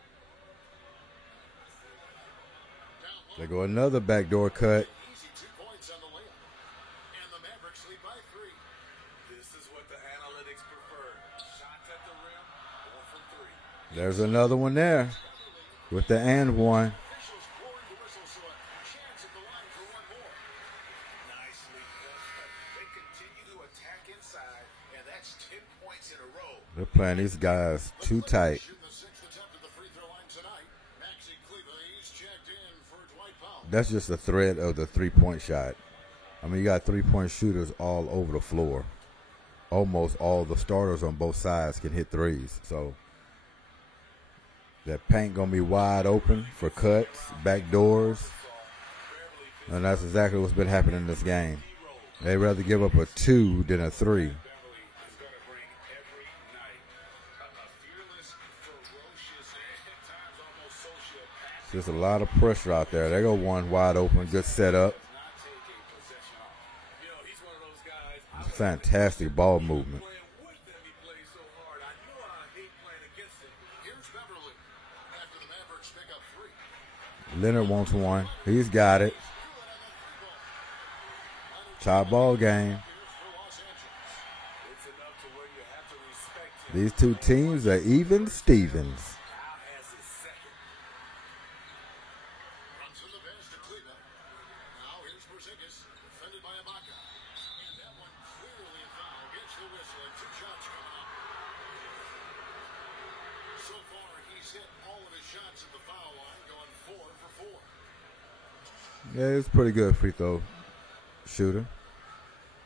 Down low. There go another backdoor cut. Easy 2 points on the layup. And the Mavericks lead by 3. This is what the analytics prefer. Shots at the rim, 1 from 3. There's another one there with the and one. Officials blowing the whistle, so a chance at the line for one more. Nicely done. They continue to attack inside, and that's 10 points in a row. They're playing these guys too tight. Shooting the 6th attempt at the free throw line tonight. Maxi Kleber, he's checked in for Dwight Powell. That's just the threat of the three-point shot. I mean, you got three-point shooters all over the floor. Almost all the starters on both sides can hit threes. So that paint going to be wide open for cuts, back doors. And that's exactly what's been happening in this game. They'd rather give up a 2 than a 3. Beverly is going to bring every night a fearless, ferocious, and at times almost sociopathic. Just a lot of pressure out there. They go one wide open, good setup. Not take a possession off. You know, he's one of those guys. Fantastic ball movement. Playing with them, he plays so hard. I know I hate playing against him. Here's Beverly. After the Mavericks pick up 3. Leonard wants one. He's got it. Tie ball game. Here's for Los Angeles. It's enough to where you have to respect him. These two teams are even Stevens. Kyle has his second. Runs in the pass to Kleber. Now here's Porzingis, defended by Ibaka. And that one clearly a foul. Gets the whistle and 2 shots coming up. So far, he's hit all of his shots at the foul line, going 4 for 4. Yeah, he's a pretty good free throw shooter,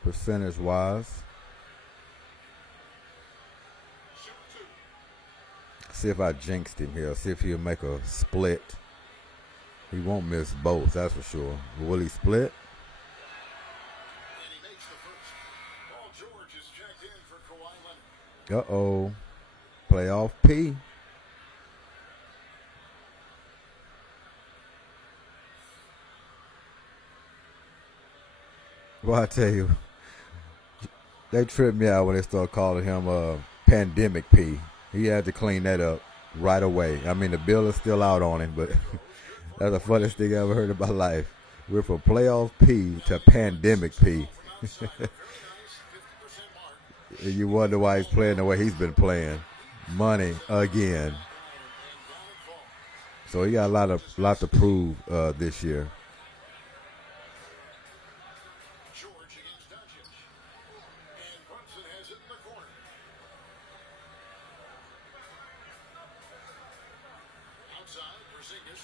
percentage wise. Shoot 2. See if I jinxed him here. See if he'll make a split. He won't miss both, that's for sure. But will he split? And he makes the first. Paul George is checked in for Kawhi Leonard. Uh-oh. Playoff P. Well, I tell you, they tripped me out when they started calling him Pandemic P. He had to clean that up right away. I mean, the bill is still out on him, but that's the funniest thing I ever heard in my life. We're from Playoff P to Pandemic P. And you wonder why he's playing the way he's been playing. Money again. So he got a lot to prove this year. George against Doncic. And Brunson has it in the corner. Outside, Porzingis.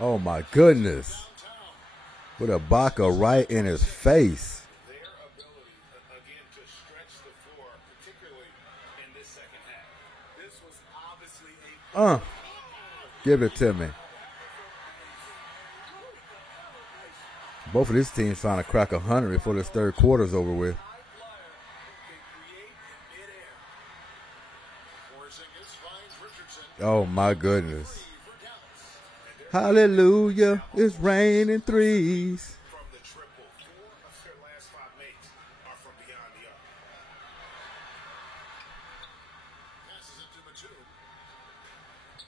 Oh my goodness. With a Ibaka right in his face. Their ability, again, to stretch the floor, particularly in this second half. This was obviously Give it to me. Both of these teams trying to crack 100 before this third quarter's over with. Porzingis finds Richardson. Oh my goodness. Hallelujah, it's raining threes. From the triple, 4 of their last 5 makes are from beyond the arc. Passes it to Batum.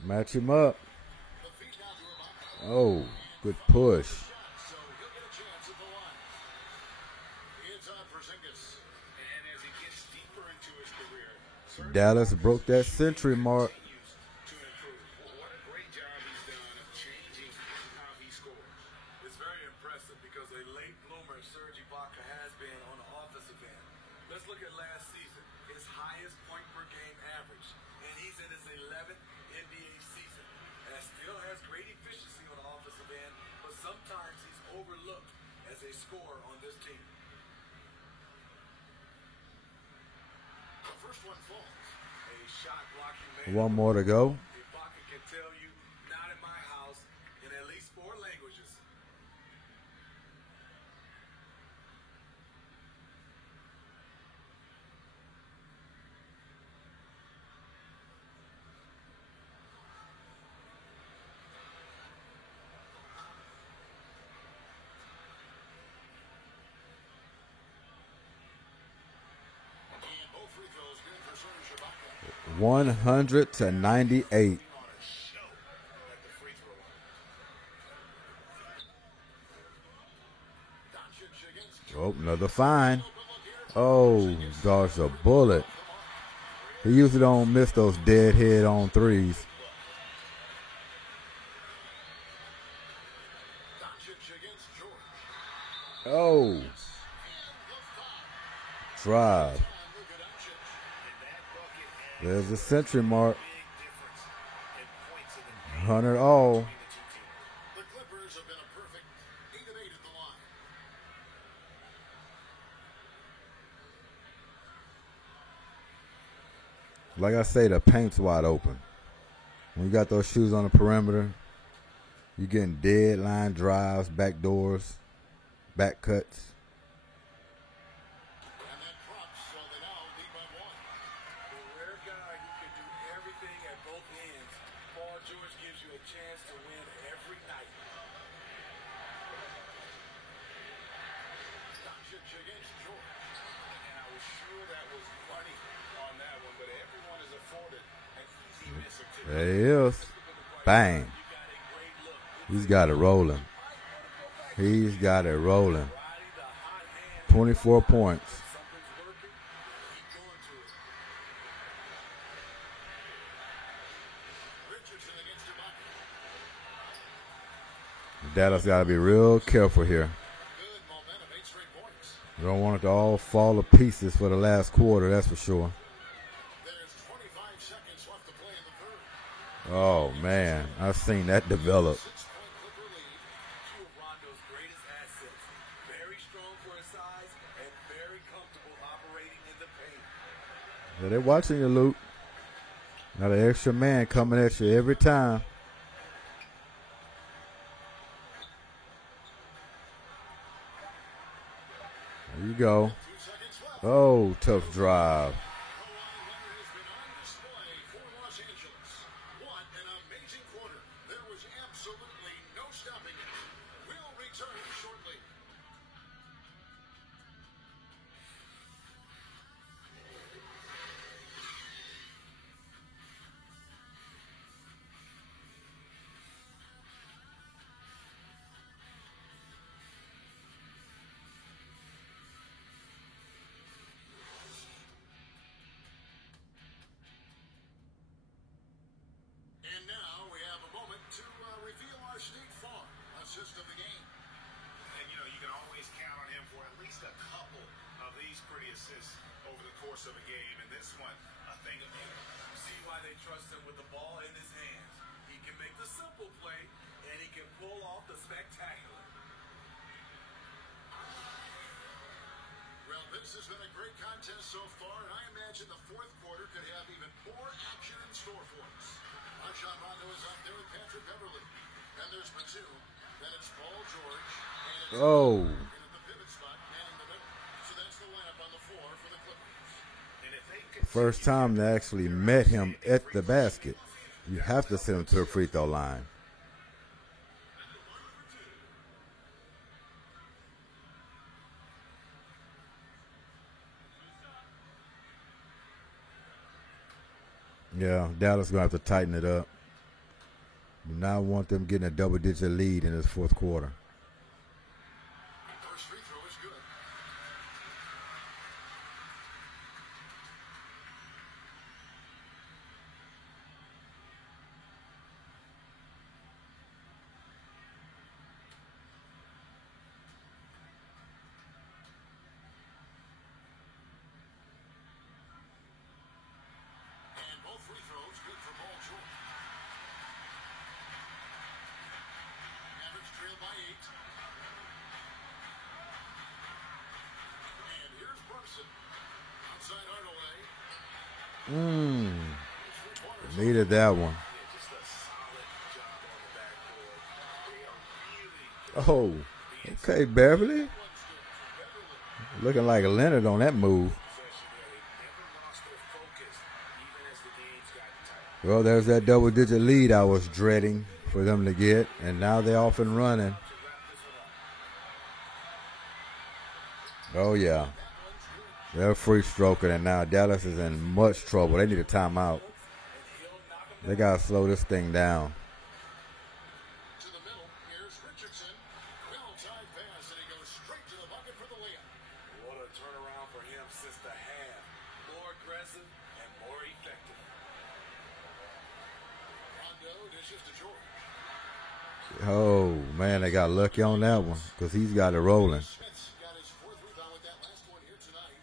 Match him up. The feed now to Ibaka. Oh, good push. So he'll get a chance at the line. It's on Porzingis. And as he gets deeper into his career, Dallas broke that century mark. continues to improve. What a great job he's done of changing how he scores. It's very impressive because a late bloomer Serge Ibaka has been on the offensive end. Let's look at last season, his highest point per game average, and he's in his 11th NBA season. And still has great efficiency on the offensive end, but sometimes he's overlooked as a scorer on this team. The first one falls. A shot blocking man. One more to go. Ibaka can tell you, not in my house, in at least 4 languages. And both free throws good for Serge Ibaka. 100 to 98. On a show at the free throw line. Doncic against Oh, another fine. Oh, dodged a bullet. He usually don't miss those deadhead on threes. Doncic against George. Oh, drive. Luka Doncic. There's the century mark. Big difference in points in the paint 100 all. between the two teams. The Clippers have been a perfect 8 of 8 at the line. Like I say, the paint's wide open. When you got those shoes on the perimeter, you're getting dead line drives, back doors, back cuts. And that drops, so they now lead by 1. A rare guy who can do everything at both ends. Paul George gives you a chance to win every night. Doncic against George. And I was sure that was money on that one, but everyone is afforded an easy miss or two. There he is. Bang. He's got it rolling. He's got it rolling. 24 points. Something's working. Keep going to it. Richardson against Ibaka. Dallas got to be real careful here. Good momentum, 8 straight points. You don't want it to all fall to pieces for the last quarter, that's for sure. There's 25 seconds left to play in the third. Oh, man. I've seen that develop. 6-point Clipper lead. Two of Rondo's greatest assets. Very strong for his size and very comfortable operating in the paint. Yeah, they're watching you, Luke. Got an extra man coming at you every time. There you go. 2 seconds left. Oh, tough drive. Kawhi Leonard has been on display for Los assist of the game. And, you know, you can always count on him for at least a couple of these pretty assists over the course of a game. And this one, a thing of beauty. You see why they trust him with the ball in his hands. He can make the simple play, and he can pull off the spectacular. Well, this has been a great contest so far, and I imagine the fourth quarter could have even more action in store for us. Rajon Rondo is out there with Patrick Beverly. And there's Batum. Then it's Paul George. And it's Oh, in at the pivot spot, manning the middle. So that's the lineup on the floor for the Clippers. And if they could first time they actually met him at the basket. You have to send him to the free throw line. Yeah, Dallas going to have to tighten it up. Do not want them getting a double-digit lead in this fourth quarter. First free throw is good. And both free throws good for Paul George. Mavericks trail by 8. And here's Brunson. Outside Hardaway. Needed that one. Just a solid job on the backboard. They are really Oh, okay, Beverly. Looking like a Leonard on that move. possession there. They never lost their focus, even as the game's gotten tight. Well, there's that double-digit lead I was dreading for them to get, and now they're off and running. Oh, yeah. They're free-stroking, and now Dallas is in much trouble. They need a timeout. They got to slow this thing down. To the middle. Here's Richardson. Well-timed pass, and he goes straight to the bucket for the layup. What a turnaround for him since the half. More aggressive and more effective. Rondo dishes to George. Oh, man, they got lucky on that one because he's got it rolling. Smith's got his fourth rebound with that last one here tonight.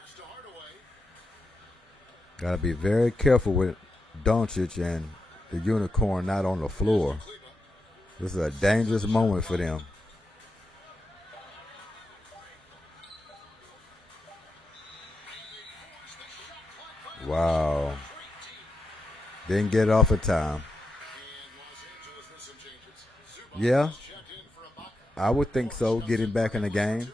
Pass to Hardaway. Got to be very careful with Doncic and the unicorn not on the floor. Kleba. This is a dangerous moment for them. Wow. Didn't get it off in time. And Los Angeles with some changes. Zubac Yeah, checked in for Ibaka. I would think so, getting back in the game. And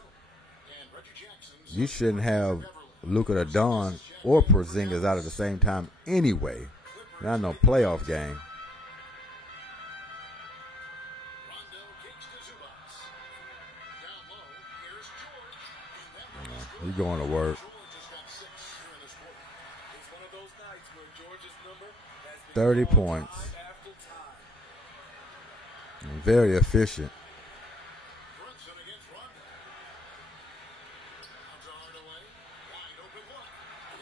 Reggie Jackson. You shouldn't have Luka the Don or Porzingis out at the same time anyway. Not no playoff game. Rondo kicks to Zubac. Down low. Here's George. And that one's good. He's going to work. George has got 6 here in this quarter. It's one of those nights where George's number has been 30 called points. time after time. Very efficient. Brunson against Rondo. Out to Hardaway. Wide open look.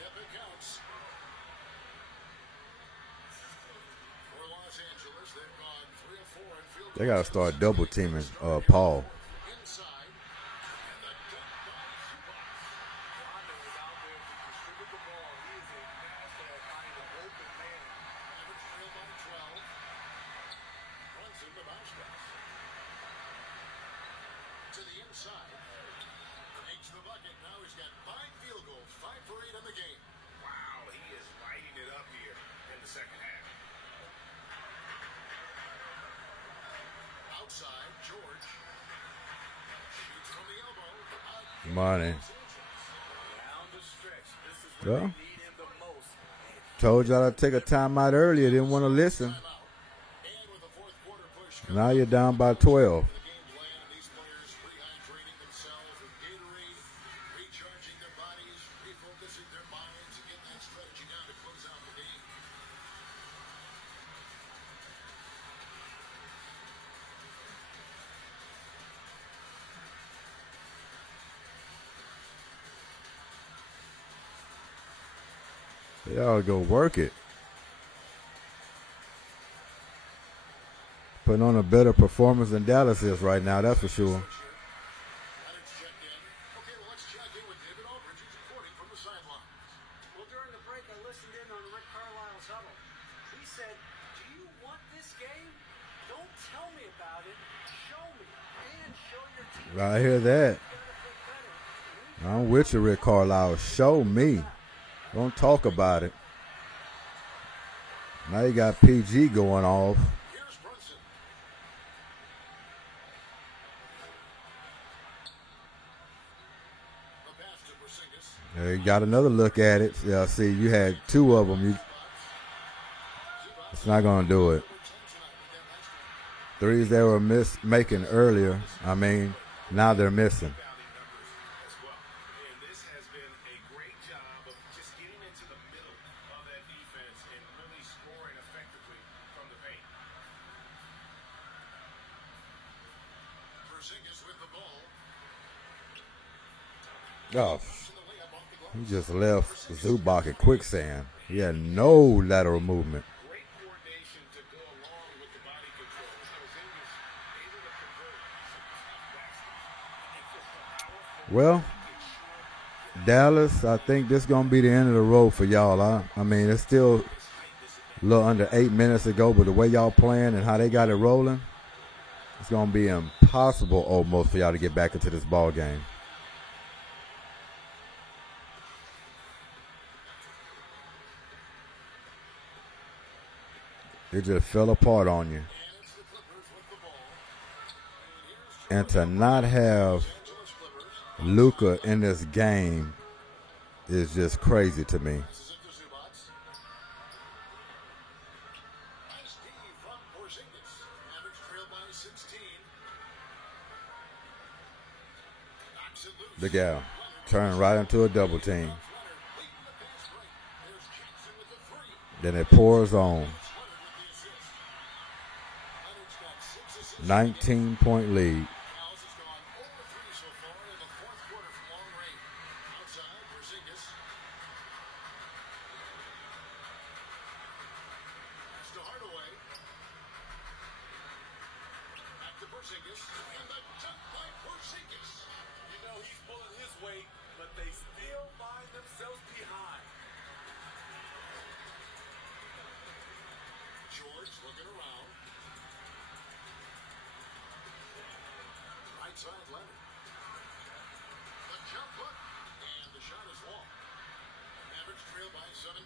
Yep, it counts. For Los Angeles, they've gone 3 of 4 in field They got to goals. start double teaming Paul. Inside. And the dunk by Zubac. Rondo is out there to distribute the ball. He is a master at finding the open man. Mavericks trail by 12. Brunson the bounce pass. To the inside. Makes the bucket. Now he's got 5 field goals. 5 for 8 in the game. Wow, he is lighting it up here in the second half. Outside, George. Shoots from the elbow. Out. Money. Down the stretch. This is Yeah. where they need him the most. Told y'all to take a timeout earlier. Didn't want to listen. Timeout. And with the fourth quarter push. Now you're down by 12. The game plan, and these players rehydrating themselves with Gatorade, recharging their bodies, refocusing their minds, and getting that strategy down to close out the game. Y'all go work it. putting on a better performance than Dallas is right now, that's for sure. Leonard's checked in. Okay, well, let's check in with David Aldridge, who's reporting from the sideline. Well, during the break, I listened in on Rick Carlisle's huddle. He said, "Do you want this game? Don't tell me about it. Show me. And show your team. I hear that. I'm with you, Rick Carlisle. Show me. Don't talk about it. Now you got PG going off. Here's Brunson. The pass to Porzingis. You got another look at it. Yeah, see, you had two of them. It's not going to do it. Threes they were making earlier, now they're missing. As well. And this has been a great job of just getting into the middle of that defense and really scoring effectively from the paint. Porzingis with the ball. Oh, he just left Zubac at quicksand. He had no lateral movement. Great coordination to go along with the body control. Porzingis able to convert some tough baskets. Well, Dallas, I think this is going to be the end of the road for y'all. It's still a little under 8 minutes ago, but the way y'all playing and how they got it rolling, it's going to be impossible almost for y'all to get back into this ball game. It just fell apart on you. And to not have Luka in this game is just crazy to me. This is into Zubac. Nice D from Porzingis. Average trail by 16. Knocks it loose. Look out. Turn right into a double team. Leonard leading the pass break. There's Jackson with the three. Then it pours on. Leonard with the assist. Leonard's got 6 assists. 19-point lead. Fouls has gone over 3 so far in the fourth quarter from long range. Outside, Porzingis. Pass to Hardaway. Back to Porzingis. And the dunk by Porzingis. You know he's pulling his weight, but they still find themselves behind. George looking around. Right side, Leonard. The jump hook. And the shot is long. Average trail by 17.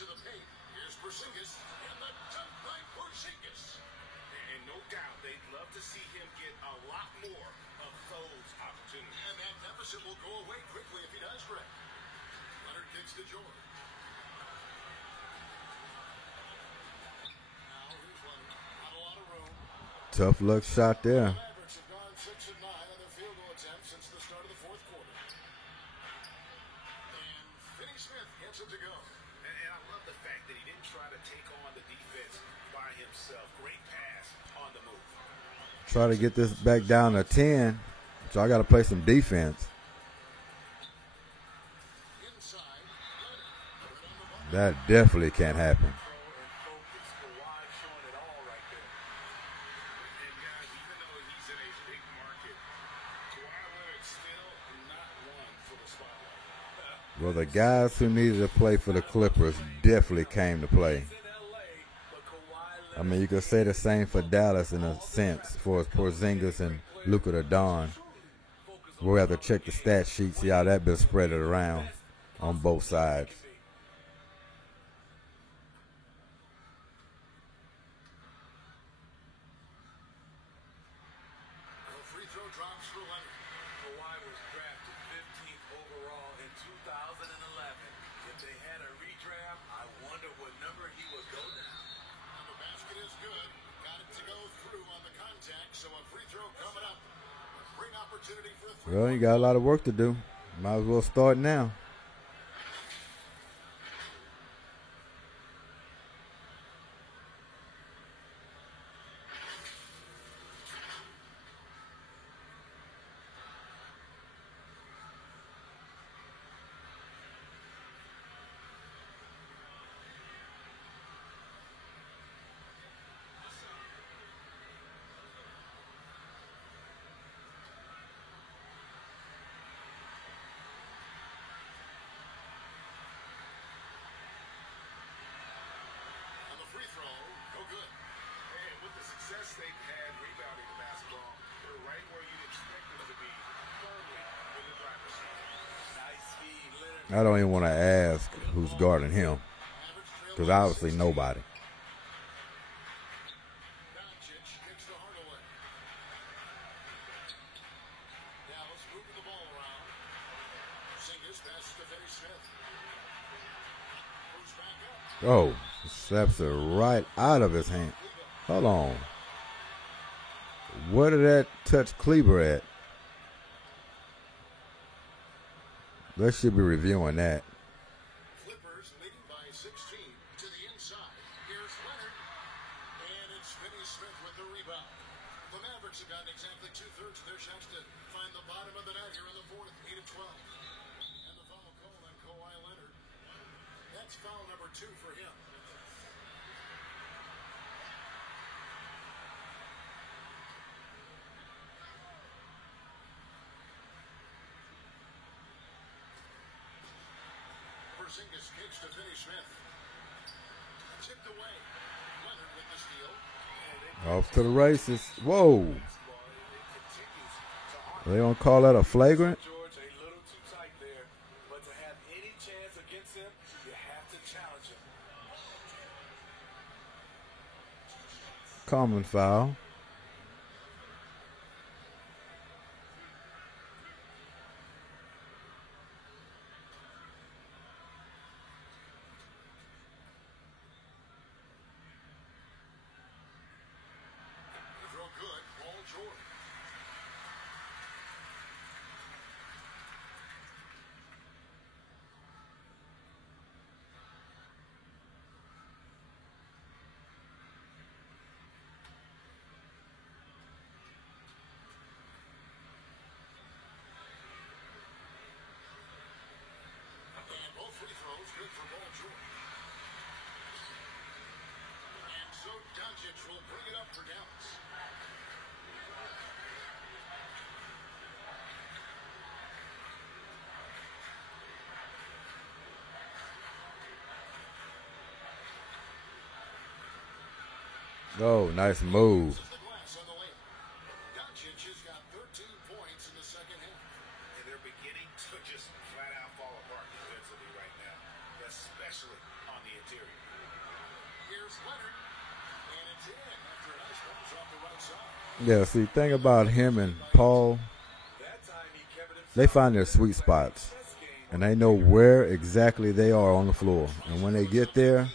To the paint. Here's Porzingis. And the dunk by Porzingis. And no doubt they'd love to see him get a lot more of those opportunities. And that deficit will go away quickly if he does correct. Leonard kicks to George. Now here's Leonard. Not a lot of room. Tough luck shot there. Mavericks have gone 6 of 9 on their field goal attempts since the start of the fourth quarter. And Finney Smith gets it to go. And I love the fact that he didn't try to take on the defense by himself. Great pass on the move. Try to get this back down to 10. So I got to play some defense. Inside, Leonard. Right on the ball. That definitely can't happen. And focus. Kawhi showing it all right there. And guys, even though he's in a big market, Kawhi Leonard's still not one for the spotlight. Well, the guys who needed to play for the Clippers definitely came to play. He's in LA, but Kawhi Leonard You could say the same for Dallas in a sense, for Porzingis and Luka the Don. We'll have to check the stat sheet, see how that been spread around on both sides. The free throw drops for Leonard. Kawhi was drafted 15th overall in 2011. If they had a redraft, I wonder what number he would go down. And the basket is good. Got it to go through on the contact, so a free throw coming up. A great opportunity for a three. Well, you got a lot of work to do. Might as well start now. I don't even want to ask who's guarding him, because obviously nobody. Doncic kicks to Hardaway. Dallas moving the ball around. Singers passes to Finney Smith. Moves back up. Oh, slaps it right out of his hand. Hold on. Where did that touch Kleber at? They should be reviewing that. Clippers leading by 16 to the inside. Here's Leonard. And it's Finney Smith with the rebound. The Mavericks have gotten exactly 2/3 of their shots to find the bottom of the net here in the fourth, 8 of 12. And the foul call on Kawhi Leonard. That's foul number 2 for him. Porzingis kicks to Finney Smith. Tipped away. Leonard with the steal. Off to the races. Whoa. They don't call that a flagrant? George, a little too tight there. But to have any chance against him, you have to challenge him. Common foul. The throw good. Paul George. And both free throws good for Paul George. And so Doncic will bring it up for Dallas. Oh, nice move. This is the glass on the layup. Doncic has got 13 points in the second half. And they're beginning to just flat out fall apart defensively right now, especially on the interior. Here's Leonard. And it's in after a nice bounce off the right side. Yeah, see, thing about him and Paul, That time he kept it himself. they find their sweet spots. And they know where exactly they are on the floor. And when they get there,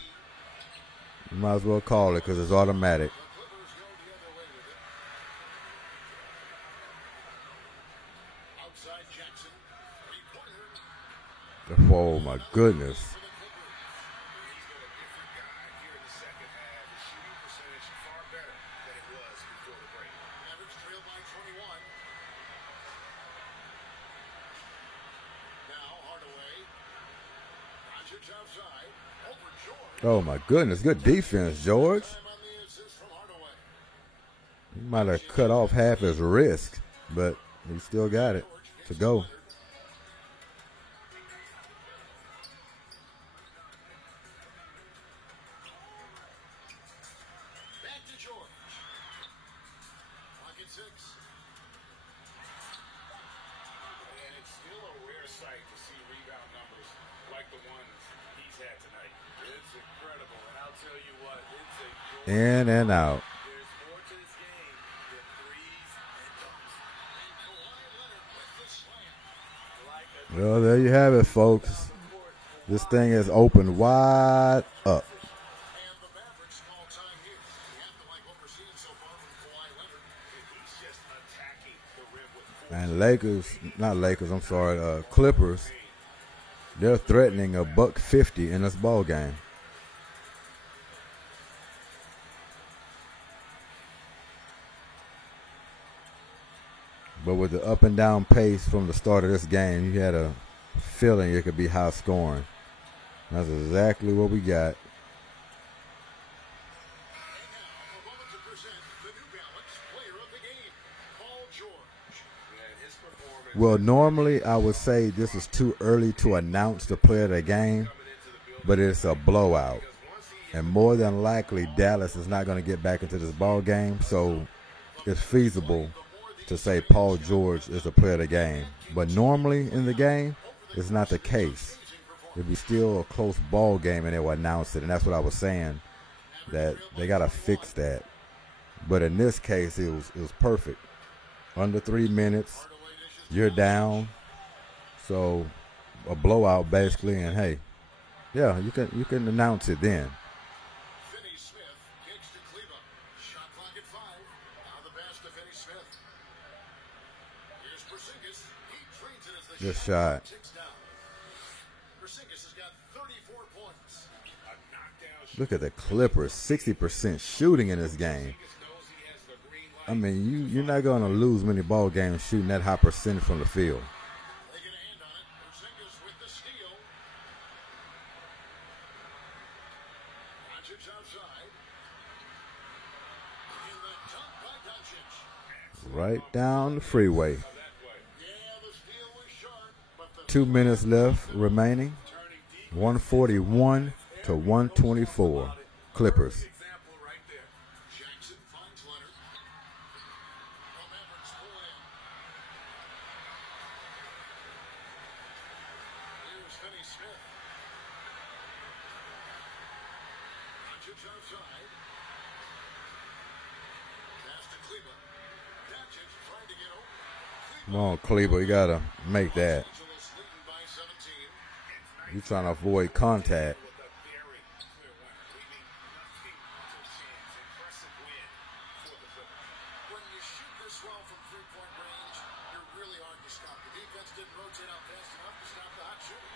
you might as well call it because it's automatic. The Clippers go the other way with it. Outside Jackson. Three-pointer Oh, my goodness. for the Clippers. He's been a different guy here in the second half. His shooting percentage far better than it was before the break. Mavericks trail by 21. Now Hardaway. Doncic outside. Over George. Oh, my goodness. Good defense, George. Time on the assist from Hardaway. He might have cut off half his wrist, but he still got it to go. Back to George. Pocket 6. And it's still a rare sight to see rebound numbers like the ones he's had tonight. It's incredible. And I'll tell you what, it's a joy. In and out. There's more to this game than threes and dunks. And Kawhi Leonard with the slam. Like a Well, there you have it, folks. This thing is open wide up. And the Mavericks call time here. You have to like what we're seeing so far from Kawhi Leonard. He's just attacking the rim with force. And Clippers, they're threatening a $150 in this ball game. But with the up and down pace from the start of this game, you had a feeling it could be high scoring. That's exactly what we got. And now, a moment to present the New Balance Player of the Game, Paul George. and his performance Well, normally I would say this is too early to announce the player of the game, but it's a blowout. And more than likely, Dallas is not going to get back into this ball game, so it's feasible to say Paul George is the player of the game. But normally in the game, it's not the case. it'd be still a close ball game, and they would announce it. And that's what I was saying, that they got to fix that. But in this case, it was perfect. Under 3 minutes, you're down, so a blowout basically. And hey, yeah, you can announce it then. Finney Smith kicks to Kleba. Shot clock at 5. Now the pass to Finney Smith. Here's Porzingis. He trains it as the Good shot. ticks down. Porzingis has got 34 points. A knockdown Look at the Clippers, 60% shooting in this game. knows he has the green light. I mean, you're not going to lose many ball games shooting that high percentage from the field. They get a hand on it. Porzingis with the steal. Doncic outside. In the dunk by Doncic. Right down the freeway. Yeah, the steal was sharp, but the 2 minutes left remaining. 141 to 124. Clippers. Example right there. Jackson finds Leonard. The Mavericks pull in. Here's Finney Smith. Doncic outside. Pass to Kleba. Doncic trying to get open. Come on, Kleber, you got to make that. Angeles leading by 17. You're trying to avoid contact. With a very clear one, leaving nothing to chance. Impressive win for the Clippers. When you shoot this well from three-point range, you're really hard to stop. The defense didn't rotate out fast enough to stop the hot shooting.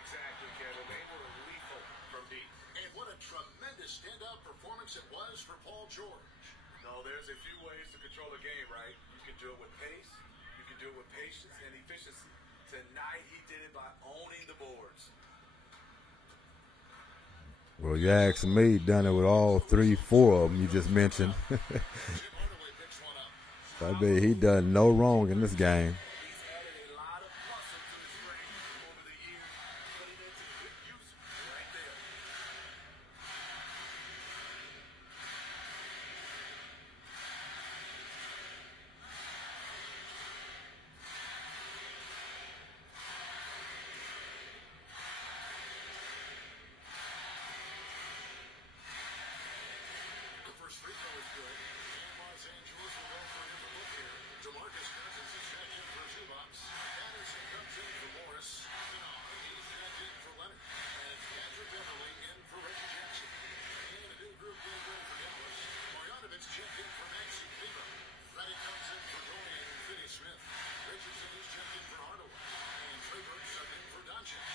Exactly, Kevin. They were lethal from deep. And what a tremendous standout performance it was for Paul George. No, there's a few ways to control a game, right? You can do it with pace, you can do it with patience and efficiency. Tonight he did it by owning the boards. Well, you ask me, done it with all 3, 4 of them you just mentioned. Tim Hardaway picks one up. I bet he done no wrong in this game. He's added a lot of muscle to his frame over the years, putting it to good use right there. The first free throw is good. And Los Angeles will go for him to look here. DeMarcus Cousins is checked in for Zubac. Patterson comes in for Morris. He's checked in for Leonard. And it's Patrick Beverly in for Reggie Jackson. And a new group being in for Dallas. Marjanovic checked in for Maxi Kleber. Reddy comes in for Dorian and Finney Smith. Richardson is checked in for Hardaway. And Trey Burke subbed in for Doncic.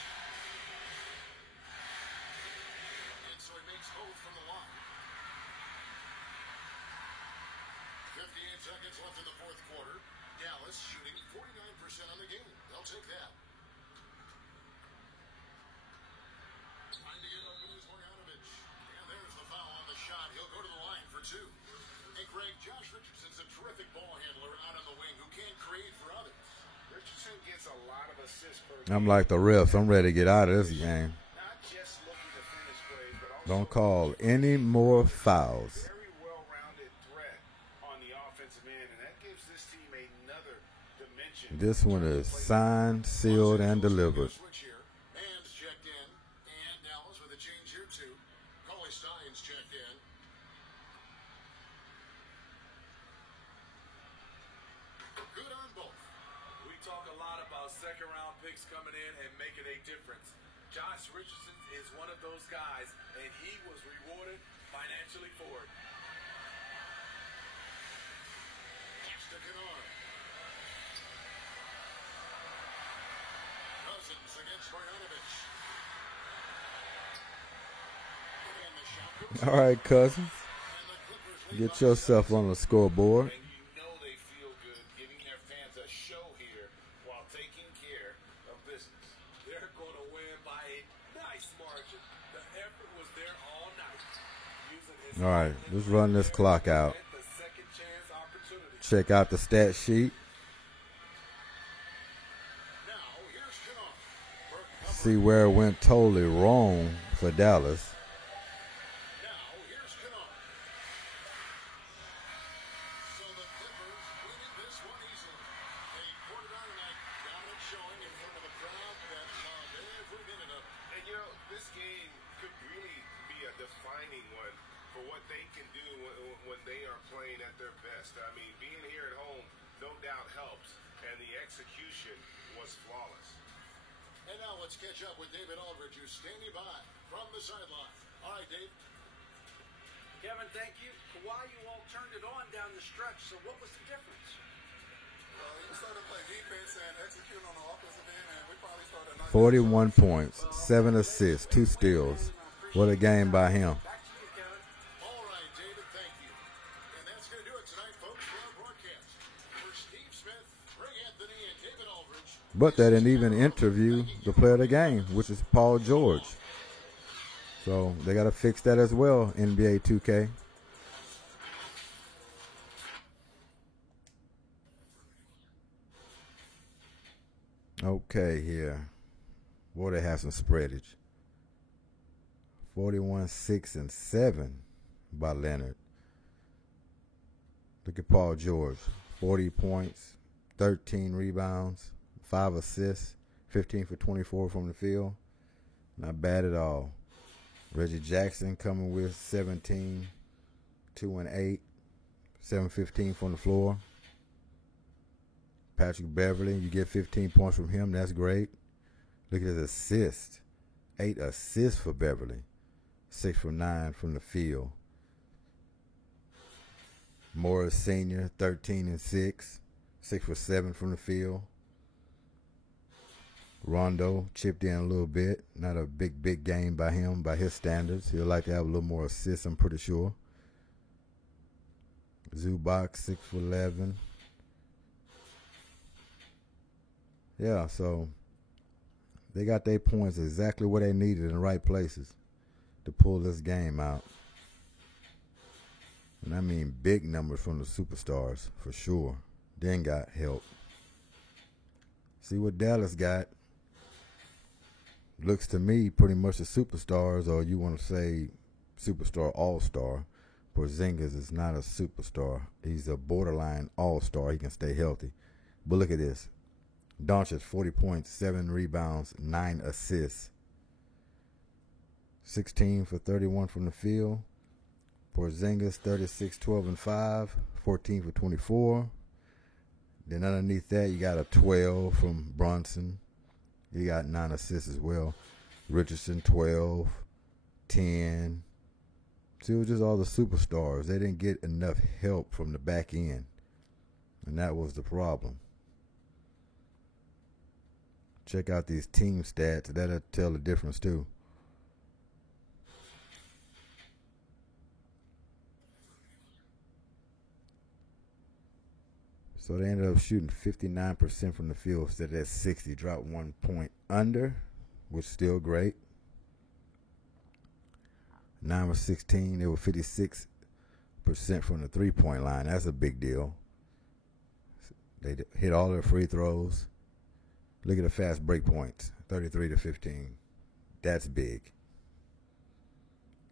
And so he makes both from the line. 58 seconds left in the fourth quarter. Dallas shooting 49% on the game. They'll take that. Trying to get open is Marjanovic. And there's the foul on the shot. He'll go to the line for 2. Hey, Greg, Josh Richardson's a terrific ball handler out on the wing who can create for others. Richardson gets a lot of assists per I'm like the refs. I'm ready to get out of this game. Not just looking to finish plays, but also Don't call any more fouls. very well-rounded threat on the offensive end, and that gives this team another dimension. This one is signed, sealed, and delivered. Switch here. Hams checked in. And Dallas with a change here, too. Cauley Steins checked in. Good on both. We talk a lot about second-round picks coming in and making a difference. Josh Richardson is one of those guys, and he was rewarded financially for it. To Kennard. Cousins against Marjanovic. And the shot goes All right, cousins. and the Clippers lead Get by yourself on the scoreboard. And you know they feel good giving their fans a show here while taking care of business. They're going to win by a nice margin. The effort was there all night. Using his All right, let's run this clock out. the second chance opportunity. Check out the stat sheet. Now, here's Kennard. Burke See where it went totally wrong for Dallas. Now, here's Kennard. So the Clippers winning this one easily. They poured it on tonight. Dominant showing in front of a crowd that loved every minute was flawless. And now let's catch up with David Aldridge, who's standing by from the sideline. All right, Dave. Kevin, thank you. Kawhi, you all turned it on down the stretch, so what was the difference? You started to play defense and execute on the offensive end, and we probably started 41 points, 7 assists, 2 steals. What a game by him. Back to you, Kevin. All right, David, thank you. And that's going to do it tonight, folks, for our broadcast. For Steve Smith, Greg Anthony, and David Aldridge. But they didn't even interview the player of the game, which is Paul George. So they got to fix that as well, NBA 2K. Okay, here. Boy, they have some spreadage. 41, 6, and 7 by Leonard. Look at Paul George. 40 points, 13 rebounds, 5 assists, 15 for 24 from the field. Not bad at all. Reggie Jackson coming with 17, 2 and 8, 7-15 from the floor. Patrick Beverly, you get 15 points from him. That's great. Look at his assist. 8 assists for Beverly. 6 from 9 from the field. Morris Sr., 13 and 6. 6 for 7 from the field. Rondo chipped in a little bit. Not a big game by him, by his standards. He'll like to have a little more assists, I'm pretty sure. Zubac, 6 for 11. Yeah, so they got their points exactly where they needed in the right places to pull this game out. And I mean big numbers from the superstars, for sure. Then got help. See what Dallas got. Looks to me pretty much the superstars, or you want to say superstar all-star. Porzingis is not a superstar. He's a borderline all-star. He can stay healthy. But look at this. Doncic, 40 points, 7 rebounds, 9 assists. 16 for 31 from the field. Porzingis, 36, 12, and 5. 14 for 24. Then underneath that, you got a 12 from Brunson. He got 9 assists as well. Richardson, 12, 10. See, it was just all the superstars. They didn't get enough help from the back end. And that was the problem. Check out these team stats. That'll tell the difference, too. So they ended up shooting 59% from the field instead of 60. Dropped 1 point under, which is still great. 9 of 16. They were 56% from the three-point line. That's a big deal. They hit all their free throws. Look at the fast break points. 33 to 15. That's big.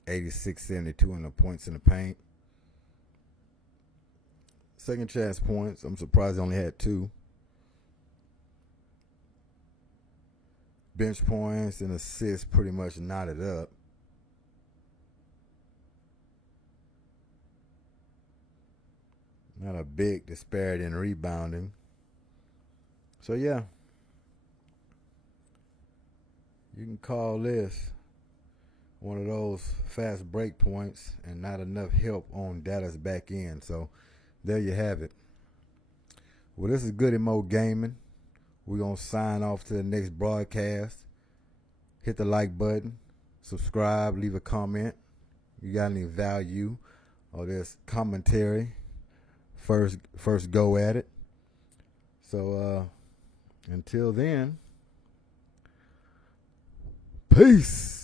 86-72 in the points in the paint. Second chance points. I'm surprised they only had 2. Bench points and assists pretty much knotted up. Not a big disparity in rebounding. So, yeah. You can call this one of those fast break points and not enough help on Dallas back end. So, there you have it. Well, this is Goody Mo Gaming. We're going to sign off to the next broadcast. Hit the like button. Subscribe. Leave a comment. You got any value or this commentary? First go at it. So, until then, peace.